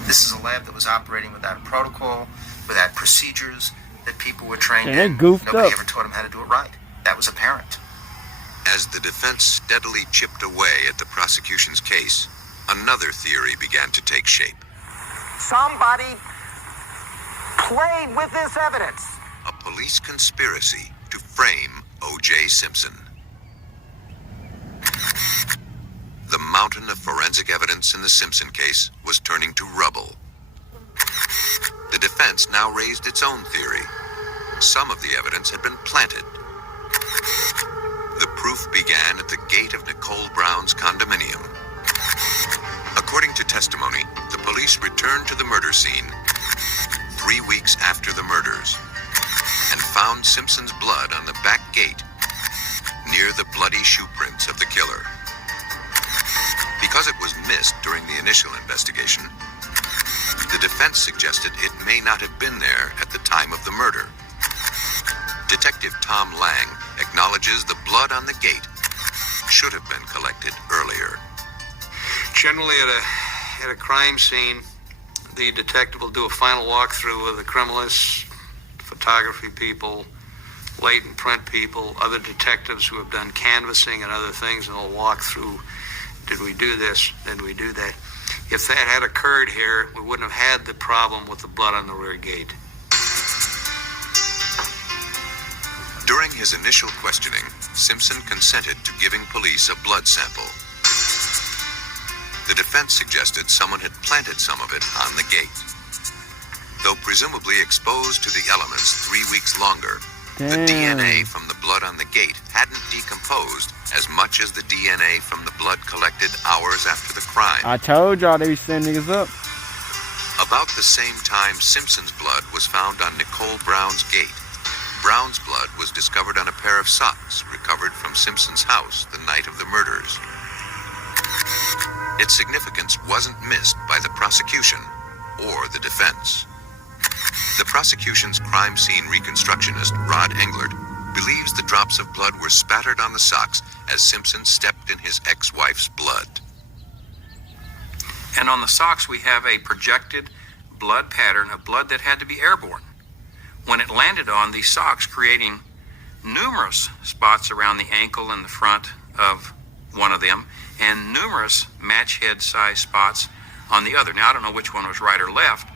This is a lab that was operating without a protocol, without procedures that people were trained Yeah, they in. goofed Nobody up. ever taught them how to do it right. That was apparent. As the defense steadily chipped away at the prosecution's case, another theory began to take shape. Somebody played with this evidence. A police conspiracy to frame O.J. Simpson. The mountain of forensic evidence in the Simpson case was turning to rubble. The defense now raised its own theory. Some of the evidence had been planted. The proof began at the gate of Nicole Brown's condominium. According to testimony, the police returned to the murder scene 3 weeks after the murders and found Simpson's blood on the back gate near the bloody shoe prints of the killer. Because it was missed during the initial investigation, the defense suggested it may not have been there at the time of the murder. Detective Tom Lang acknowledges the blood on the gate should have been collected earlier. Generally, at a crime scene, the detective will do a final walkthrough of the criminalists, photography people, latent print people, other detectives who have done canvassing and other things, and they'll walk through, did we do this, did we do that? If that had occurred here, we wouldn't have had the problem with the blood on the rear gate. During his initial questioning, Simpson consented to giving police a blood sample. The defense suggested someone had planted some of it on the gate. Though presumably exposed to the elements 3 weeks longer, the DNA from the blood on the gate hadn't decomposed as much as the DNA from the blood collected hours after the crime. I told y'all they be sending niggas up. About the same time Simpson's blood was found on Nicole Brown's gate, Brown's blood was discovered on a pair of socks recovered from Simpson's house the night of the murders. Its significance wasn't missed by the prosecution or the defense. The prosecution's crime scene reconstructionist, Rod Englert, believes the drops of blood were spattered on the socks as Simpson stepped in his ex-wife's blood. And on the socks, we have a projected blood pattern of blood that had to be airborne. When it landed on these socks, creating numerous spots around the ankle and the front of one of them, and numerous match head size spots on the other. Now, I don't know which one was right or left,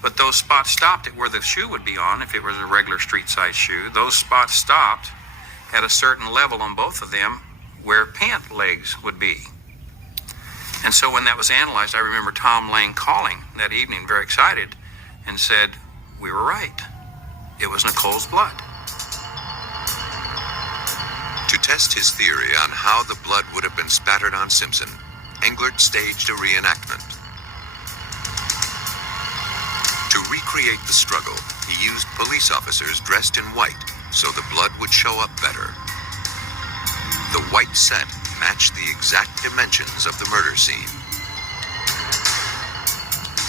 but those spots stopped at where the shoe would be on if it was a regular street size shoe. Those spots stopped at a certain level on both of them where pant legs would be. And so when that was analyzed, I remember Tom Lang calling that evening very excited and said, "We were right. It was Nicole's blood." To test his theory on how the blood would have been spattered on Simpson, Englert staged a reenactment. To recreate the struggle, he used police officers dressed in white so the blood would show up better. The white set matched the exact dimensions of the murder scene.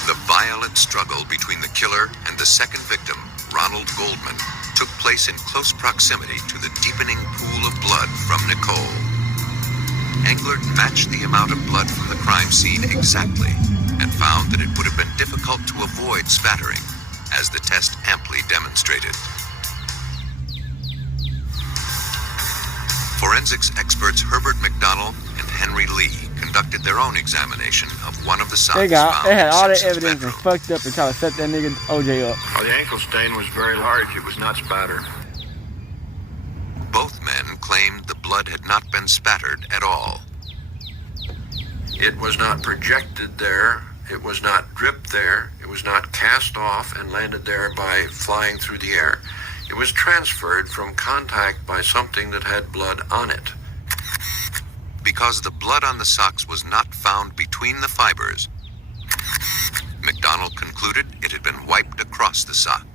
The violent struggle between the killer and the second victim, Ronald Goldman, took place in close proximity to the deepening pool of blood from Nicole. Englert matched the amount of blood from the crime scene exactly and found that it would have been difficult to avoid spattering, as the test amply demonstrated. Forensics experts Herbert McDonnell and Henry Lee conducted their own examination of one of the socks They found had in all that Simpson's evidence and fucked up and tried to set that nigga OJ up. The ankle stain was very large. It was not spatter. Both men claimed the blood had not been spattered at all. It was not projected there. It was not dripped there. It was not cast off and landed there by flying through the air. It was transferred from contact by something that had blood on it. Because the blood on the socks was not found between the fibers, McDonnell concluded it had been wiped across the sock.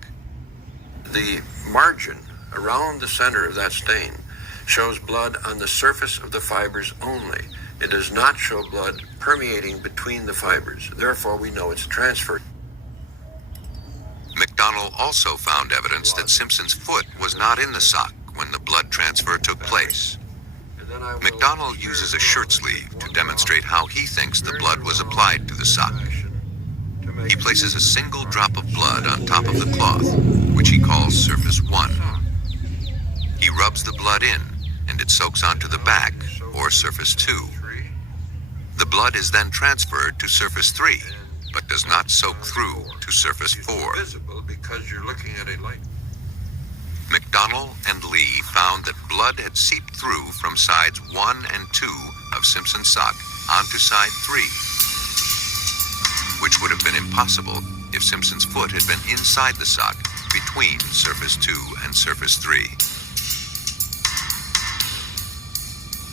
The margin around the center of that stain shows blood on the surface of the fibers only. It does not show blood permeating between the fibers. Therefore, we know it's transferred. McDonald also found evidence that Simpson's foot was not in the sock when the blood transfer took place. McDonald uses a shirt sleeve to demonstrate how he thinks the blood was applied to the sock. He places a single drop of blood on top of the cloth, which he calls surface 1. He rubs the blood in, and it soaks onto the back, or surface 2. The blood is then transferred to surface 3, but does not soak through to surface 4. Because you're looking at a light. McDonald and Lee found that blood had seeped through from sides 1 and 2 of Simpson's sock onto side 3, which would have been impossible if Simpson's foot had been inside the sock between surface 2 and surface 3.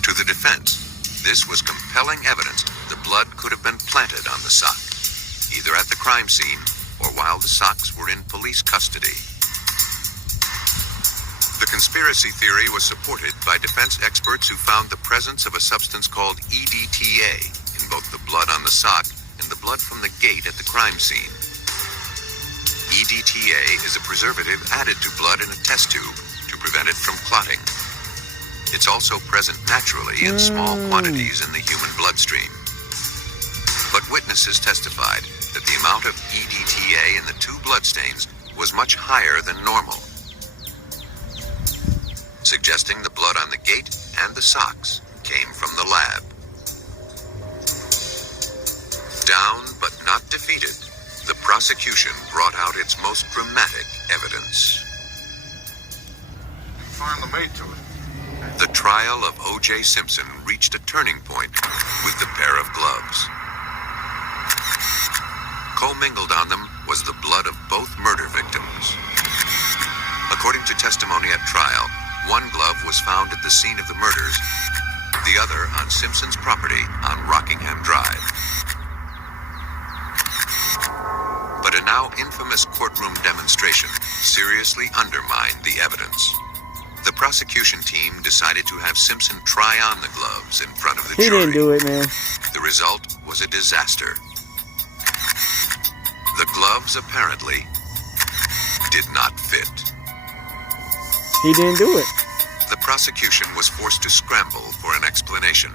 To the defense, this was compelling evidence the blood could have been planted on the sock, either at the crime scene or while the socks were in police custody. The conspiracy theory was supported by defense experts who found the presence of a substance called EDTA in both the blood on the sock and the blood from the gate at the crime scene. EDTA is a preservative added to blood in a test tube to prevent it from clotting. It's also present naturally in small quantities in the human bloodstream. But witnesses testified that the amount of EDTA in the 2 bloodstains was much higher than normal, suggesting the blood on the gate and the socks came from the lab. Down but not defeated, the prosecution brought out its most dramatic evidence. Find the mate to it. The trial of O.J. Simpson reached a turning point with the pair of gloves. Commingled on them was the blood of both murder victims. According to testimony at trial, one glove was found at the scene of the murders, the other on Simpson's property on Rockingham Drive. But a now infamous courtroom demonstration seriously undermined the evidence. The prosecution team decided to have Simpson try on the gloves in front of the jury. He didn't do it, man. The result was a disaster. The gloves apparently did not fit. He didn't do it. The prosecution was forced to scramble for an explanation.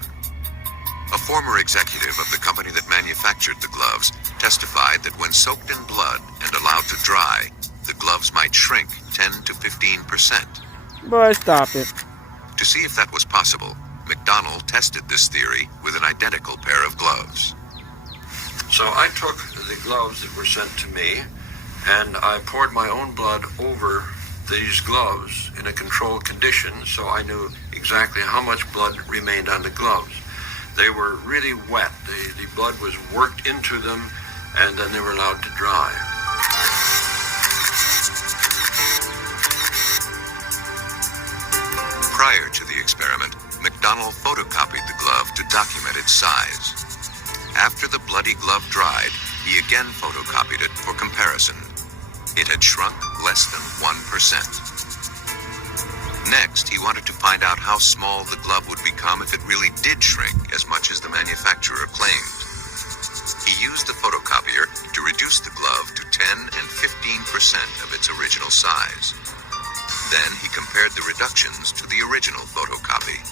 A former executive of the company that manufactured the gloves testified that when soaked in blood and allowed to dry, the gloves might shrink 10 to 15%. Boy, stop it. To see if that was possible, McDonald tested this theory with an identical pair of gloves. So I took the gloves that were sent to me, and I poured my own blood over these gloves in a controlled condition, so I knew exactly how much blood remained on the gloves. They were really wet. The blood was worked into them, and then they were allowed to dry. Prior to the experiment, McDonald photocopied the glove to document its size. After the bloody glove dried, he again photocopied it for comparison. It had shrunk less than 1%. Next, he wanted to find out how small the glove would become if it really did shrink as much as the manufacturer claimed. He used the photocopier to reduce the glove to 10 and 15% of its original size. Then he compared the reductions to the original photocopy.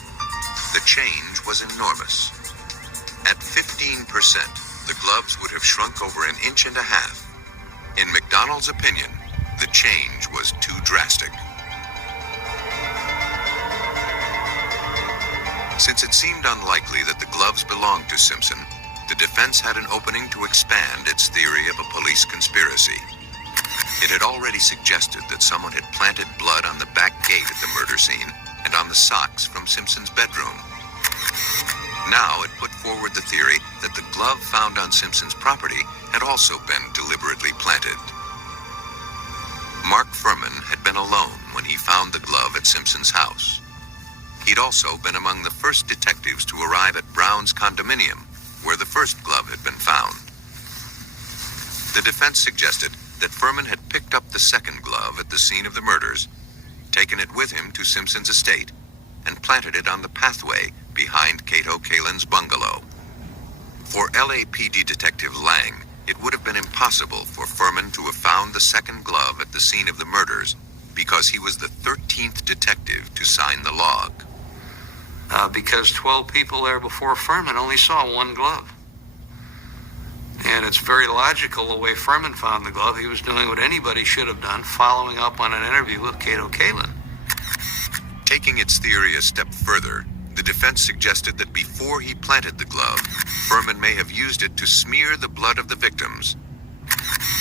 The change was enormous. At 15%, the gloves would have shrunk over 1.5 inches. In McDonald's opinion, the change was too drastic. Since it seemed unlikely that the gloves belonged to Simpson, the defense had an opening to expand its theory of a police conspiracy. It had already suggested that someone had planted blood on the back gate at the murder scene and on the socks from Simpson's bedroom. Now it put forward the theory that the glove found on Simpson's property had also been deliberately planted. Mark Furman had been alone when he found the glove at Simpson's house. He'd also been among the first detectives to arrive at Brown's condominium, where the first glove had been found. The defense suggested that Furman had picked up the second glove at the scene of the murders, taken it with him to Simpson's estate, and planted it on the pathway behind Cato Kalin's bungalow. For LAPD Detective Lang, it would have been impossible for Furman to have found the second glove at the scene of the murders because he was the 13th detective to sign the log. Because 12 people there before Furman only saw one glove. And it's very logical the way Furman found the glove. He was doing what anybody should have done, following up on an interview with Cato Kalin. Taking its theory a step further, the defense suggested that before he planted the glove, Furman may have used it to smear the blood of the victims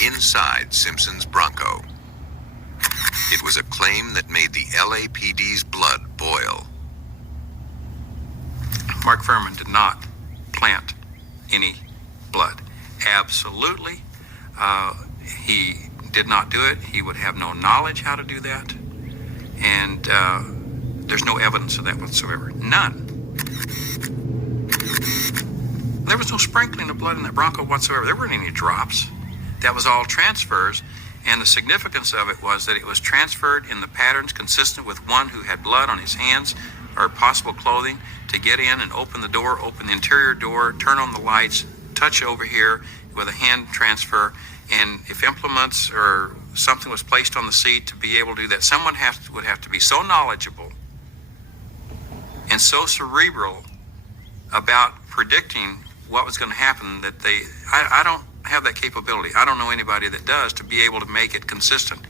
inside Simpson's Bronco. It was a claim that made the LAPD's blood boil. Mark Furman did not plant any blood. Absolutely. He did not do it. He would have no knowledge how to do that. And there's no evidence of that whatsoever. None. There was no sprinkling of blood in that Bronco whatsoever. There weren't any drops. That was all transfers. And the significance of it was that it was transferred in the patterns consistent with one who had blood on his hands or possible clothing to get in and open the door, open the interior door, turn on the lights, touch over here with a hand transfer. And if implements or something was placed on the seat to be able to do that, someone would have to be so knowledgeable and so cerebral about predicting what was going to happen that I don't have that capability. I don't know anybody that does to be able to make it consistent.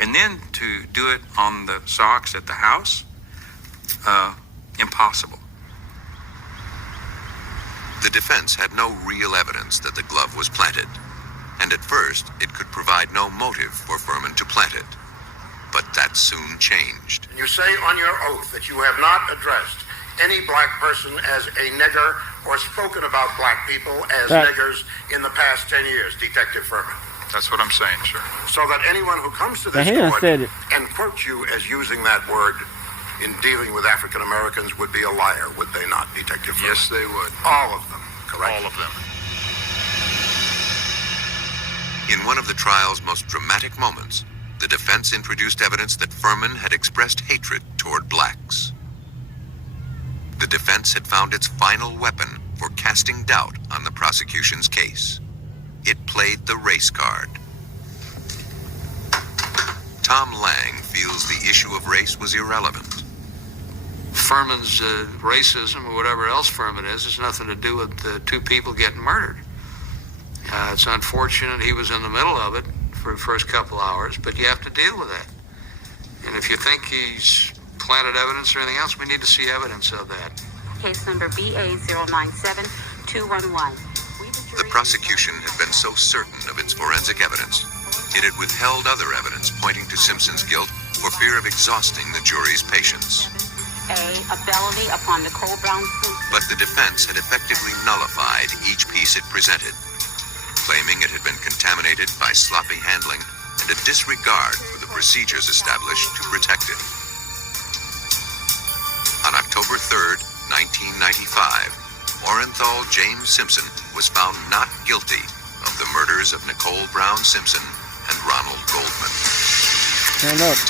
And then to do it on the socks at the house, impossible. The defense had no real evidence that the glove was planted, and at first it could provide no motive for Furman to plant it. But that soon changed. You say on your oath that you have not addressed any black person as a nigger or spoken about black people as niggers in the past 10 years, Detective Furman. That's what I'm saying, sir. So that anyone who comes to this court and quotes you as using that word in dealing with African Americans would be a liar, would they not, Detective Furman? Yes, they would. All of them, correct? All of them. In one of the trial's most dramatic moments, the defense introduced evidence that Furman had expressed hatred toward blacks. The defense had found its final weapon for casting doubt on the prosecution's case. It played the race card. Tom Lang feels the issue of race was irrelevant. Furman's racism or whatever else Furman is has nothing to do with the two people getting murdered. It's unfortunate he was in the middle of it for the first couple hours, but you have to deal with that. And if you think he's planted evidence or anything else, we need to see evidence of that. Case number BA097211. The prosecution had been so certain of its forensic evidence, it had withheld other evidence pointing to Simpson's guilt for fear of exhausting the jury's patience. A felony upon Nicole Brown Simpson. But the defense had effectively nullified each piece it presented, claiming it had been contaminated by sloppy handling and a disregard for the procedures established to protect it. On October 3rd, 1995, Orenthal James Simpson was found not guilty of the murders of Nicole Brown Simpson and Ronald Goldman.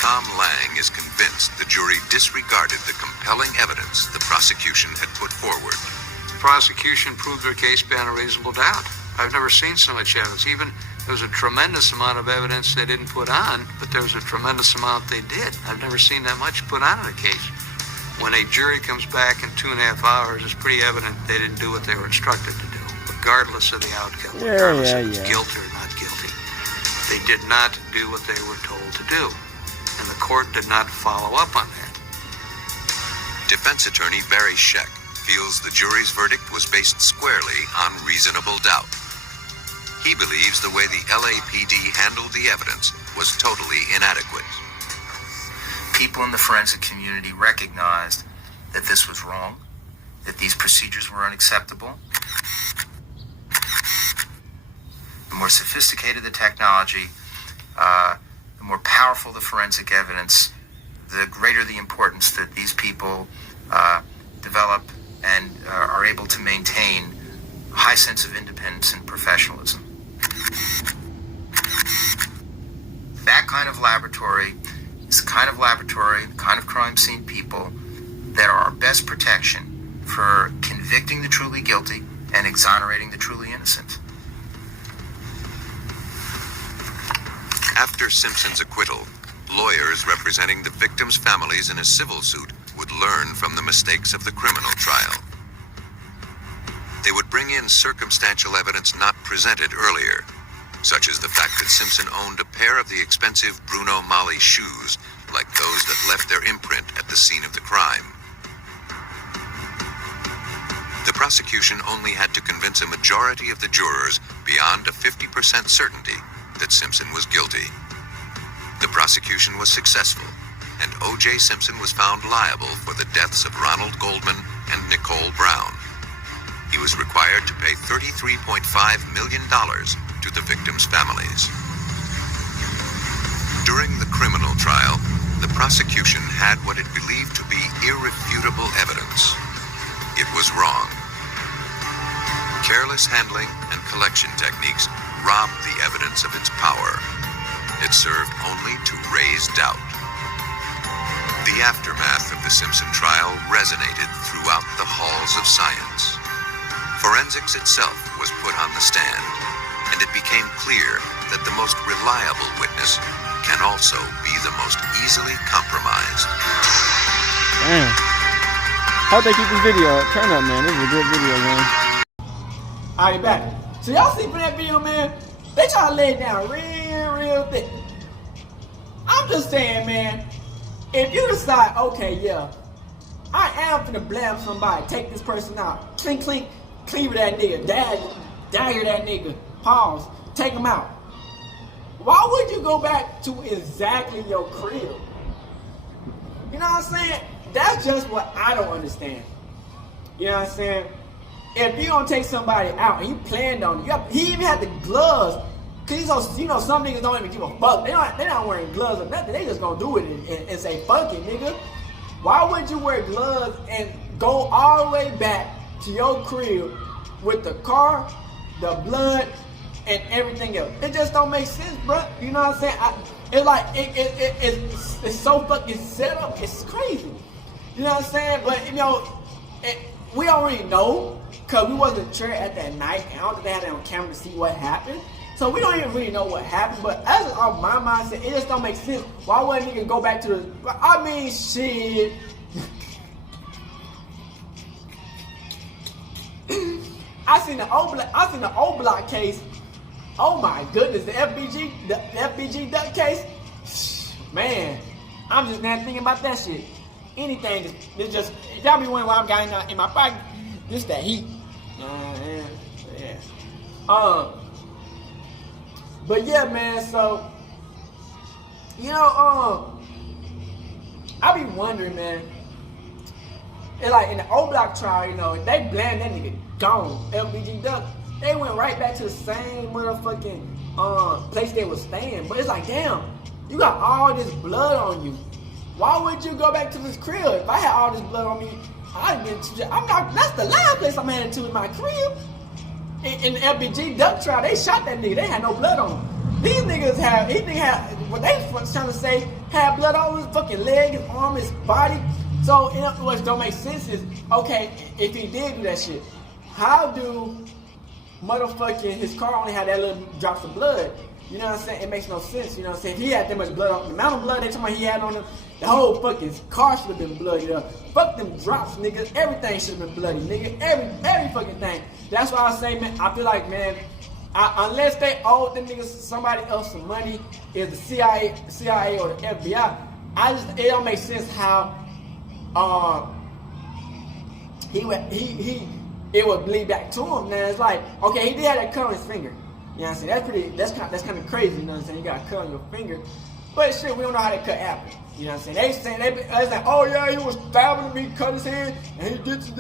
Tom Lang is convinced the jury disregarded the compelling evidence the prosecution had put forward. The prosecution proved their case beyond a reasonable doubt. I've never seen so much evidence. Even there was a tremendous amount of evidence they didn't put on, but there was a tremendous amount they did. I've never seen that much put on in a case. When a jury comes back in 2.5 hours, it's pretty evident they didn't do what they were instructed to do, regardless of the outcome, regardless of it's guilty or not guilty. They did not do what they were told to do, and the court did not follow up on that. Defense attorney Barry Scheck feels the jury's verdict was based squarely on reasonable doubt. He believes the way the LAPD handled the evidence was totally inadequate. People in the forensic community recognized that this was wrong, that these procedures were unacceptable. The more sophisticated the technology, the more powerful the forensic evidence, the greater the importance that these people develop and are able to maintain a high sense of independence and professionalism. That kind of laboratory is the kind of laboratory, the kind of crime scene people that are our best protection for convicting the truly guilty and exonerating the truly innocent. After Simpson's acquittal, lawyers representing the victims' families in a civil suit would learn from the mistakes of the criminal trial. They would bring in circumstantial evidence not presented earlier, such as the fact that Simpson owned a pair of the expensive Bruno Magli shoes, like those that left their imprint at the scene of the crime. The prosecution only had to convince a majority of the jurors beyond a 50% certainty that Simpson was guilty. The prosecution was successful, and O.J. Simpson was found liable for the deaths of Ronald Goldman and Nicole Brown. He was required to pay $33.5 million to the victims' families. During the criminal trial, the prosecution had what it believed to be irrefutable evidence. It was wrong. Careless handling and collection techniques robbed the evidence of its power. It served only to raise doubt. The aftermath of the Simpson trial resonated throughout the halls of science. Forensics itself was put on the stand, and it became clear that the most reliable witness can also be the most easily compromised. Damn. Hope they keep this video up. Turn up, man. This is a good video, man. Alright, back. So y'all see from that video, man, they try to lay it down real thick. I'm just saying, man, if you decide, okay, yeah, I am finna blame somebody, take this person out, clink, cleaver that nigga, dagger that nigga, pause, take him out. Why would you go back to exactly your crib? You know what I'm saying? That's just what I don't understand. You know what I'm saying? If you gonna take somebody out and you planned on it, he even had the gloves. Cause you know some niggas don't even give a fuck. They not wearing gloves or nothing. They just gonna do it and say fuck it, nigga. Why would you wear gloves and go all the way back to your crib with the car, the blood, and everything else? It just don't make sense, bro. You know what I'm saying? It's like it's so fucking set up. It's crazy. You know what I'm saying? But you know, we already know because we wasn't there at that night, and I don't think they had it on camera to see what happened. So we don't even really know what happened. But as of my mindset, it just don't make sense. Why would a nigga go back to the? I mean, shit. I seen the O Block case. Oh my goodness, the FBG duck case. Man, I'm just not thinking about that shit. Anything, it's just if y'all be wondering why I'm got in my pocket, just that heat. Yeah. But yeah, man. So you know, I be wondering, man. It's like in the O Block trial, you know, they blamed that nigga gone. FBG Duck. They went right back to the same motherfucking place they was staying. But it's like, damn, you got all this blood on you. Why would you go back to this crib? If I had all this blood on me, that's the last place I'm heading to in my crib. In the FBG Duck trial, they shot that nigga. They had no blood on him. These niggas what they was trying to say, had blood on his fucking leg, his arm, his body. So, what don't make sense is, okay, if he did do that shit, how do motherfucking his car only had that little drops of blood? You know what I'm saying? It makes no sense. You know what I'm saying? If he had that much blood on the amount of blood they talking about he had on him, the whole fucking car should have been bloody up. Fuck them drops, nigga. Everything should have been bloody, nigga. Every fucking thing. That's why I say, man, I feel like, man, unless they owe them niggas somebody else some money, is the CIA or the FBI, it don't make sense how it would bleed back to him. Now it's like, okay, he did have that cut on his finger. You know what I'm saying? That's kind of crazy. You know what I'm saying? You got a cut on your finger, but shit, we don't know how that cut happened. You know what I'm saying? They like, oh yeah, he was stabbing me, cut his hand, and he did this.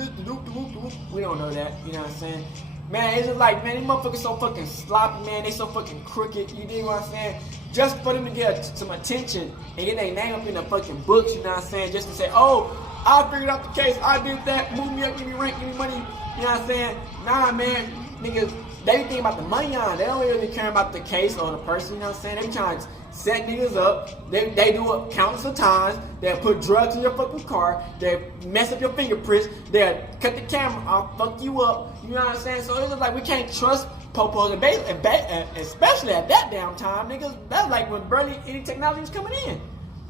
We don't know that. You know what I'm saying? Man, it's just like, man, these motherfuckers so fucking sloppy, man. They so fucking crooked. You dig what I'm saying? Just for them to get some attention and get their name up in the fucking books. You know what I'm saying? Just to say, oh, I figured out the case. I did that. Move me up, give me rank, give me money. You know what I'm saying? Nah, man, niggas, they be thinking about the money on. They don't really care about the case or the person. You know what I'm saying? They be trying to set niggas up. They do it countless of times. They'll put drugs in your fucking car. They mess up your fingerprints. They'll cut the camera off, fuck you up. You know what I'm saying? So it's just like we can't trust popos, and especially at that damn time, niggas, that was like when barely any technology was coming in.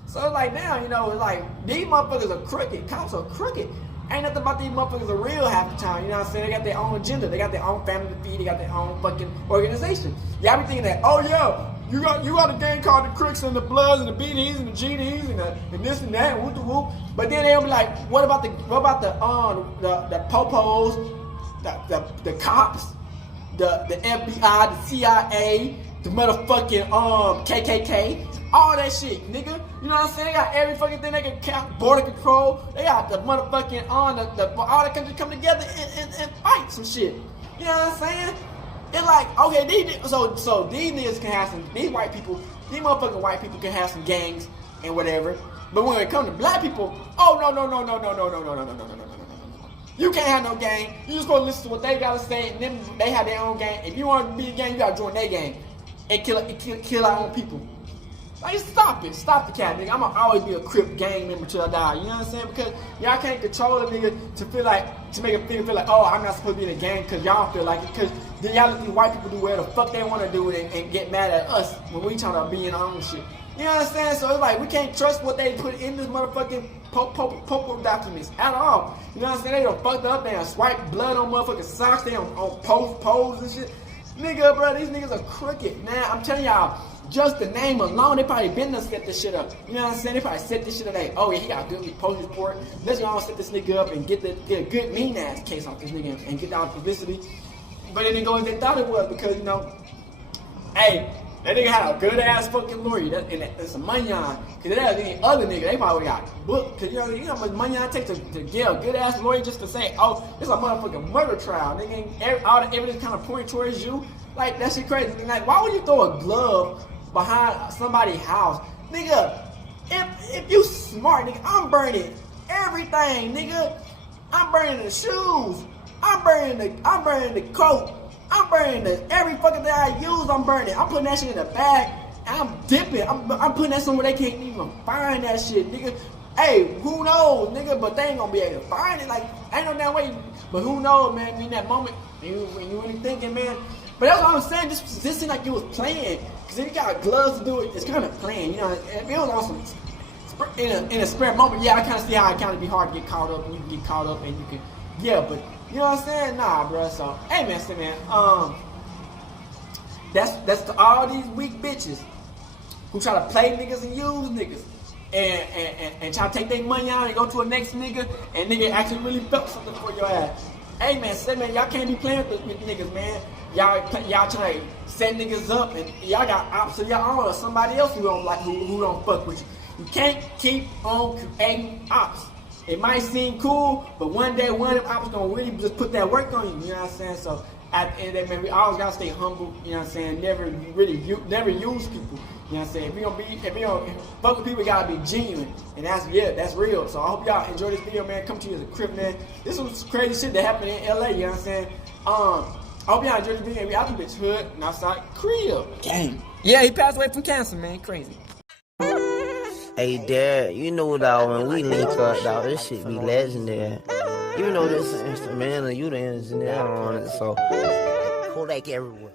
So it's like now, you know, it's like these motherfuckers are crooked. Cops are crooked. Ain't nothing about these motherfuckers are real half the time. You know what I'm saying? They got their own agenda. They got their own family to feed. They got their own fucking organization. Y'all be thinking that, oh yeah, you got a gang called the Cricks and the Bloods and the BDs and the GDs and this and that and whoop the whoop. But then they'll be like, what about the popos, the cops, the FBI, the CIA, the motherfucking KKK, all that shit, nigga. You know what I'm saying? They got every fucking thing they can count. Border control. They got the motherfucking all the countries come together and fight some shit. You know what I'm saying? It's like, okay, so these niggas can have some, these motherfucking white people can have some gangs and whatever. But when it comes to black people, oh no. You can't have no gang. You just gonna listen to what they gotta say, and then they have their own gang. If you want to be a gang, you gotta join their gang and kill our own people. Like, stop it. Stop the cat, nigga. I'm gonna always be a Crip gang member till I die. You know what I'm saying? Because y'all can't control a nigga to make a feel like, oh, I'm not supposed to be in a gang because y'all feel like it. Because then y'all let these white people do whatever the fuck they want to do and get mad at us when we trying to be in our own shit. You know what I'm saying? So it's like we can't trust what they put in this motherfucking popo documents at all. You know what I'm saying? They done fucked up. They done swiped blood on motherfucking socks. They on pose and shit. Nigga, bro, these niggas are crooked, man. I'm telling y'all. Just the name alone, they probably been done set this shit up. You know what I'm saying? They probably set this shit up. Like, oh yeah, he got a good post report. Let's go and set this nigga up and get a good mean ass case off this nigga and get out publicity. But it didn't go as they thought it was because, you know, hey, that nigga had a good ass fucking lawyer and some money on. Cause if that was any other nigga, they probably got booked. Cause you know how much money I take to get a good ass lawyer just to say, oh, it's a motherfucking murder trial. Nigga, all the evidence kind of pointing towards you. Like, that shit crazy. Like, why would you throw a glove behind somebody's house? Nigga, if you smart, nigga, I'm burning everything, nigga. I'm burning the shoes. I'm burning the coat. I'm burning every fucking thing I use, I'm burning. I'm putting that shit in a bag and I'm dipping. I'm putting that somewhere they can't even find that shit, nigga. Hey, who knows, nigga, but they ain't gonna be able to find it. Like, ain't no damn way. But who knows, man, in that moment, when you really thinking, man. But that's what I'm saying, this seemed like you was playing. Cause if you got gloves to do it, it's kind of playing, you know. If it was on some, in a spare moment, yeah, I kind of see how it kind of be hard to get caught up, and you can get caught up, and you can, yeah, but you know what I'm saying? Nah, bro. So, hey, man, that's to all these weak bitches who try to play niggas and use niggas, and try to take their money out and go to a next nigga, and nigga actually really felt something for your ass. Hey, man, y'all can't be playing with niggas, man. Y'all trying to set niggas up, and y'all got ops of your own or somebody else who don't like who don't fuck with you. You can't keep on creating ops. It might seem cool, but one day one of them ops gonna really just put that work on you. You know what I'm saying? So at the end of the day, man, we always gotta stay humble. You know what I'm saying? Never use people. You know what I'm saying? If we don't fuck with people, we gotta be genuine, and that's real. So I hope y'all enjoy this video, man. Come to you as a Crip, man. This was crazy shit that happened in LA. You know what I'm saying? I hope y'all enjoyed this video. We out the bitch hood and outside crib. Gang. Yeah, he passed away from cancer, man. Crazy. Hey, Dad, you know, dog, when we link up, dog, this shit be legendary. You know this instrumental, you the engineer on it, so Kodak everywhere.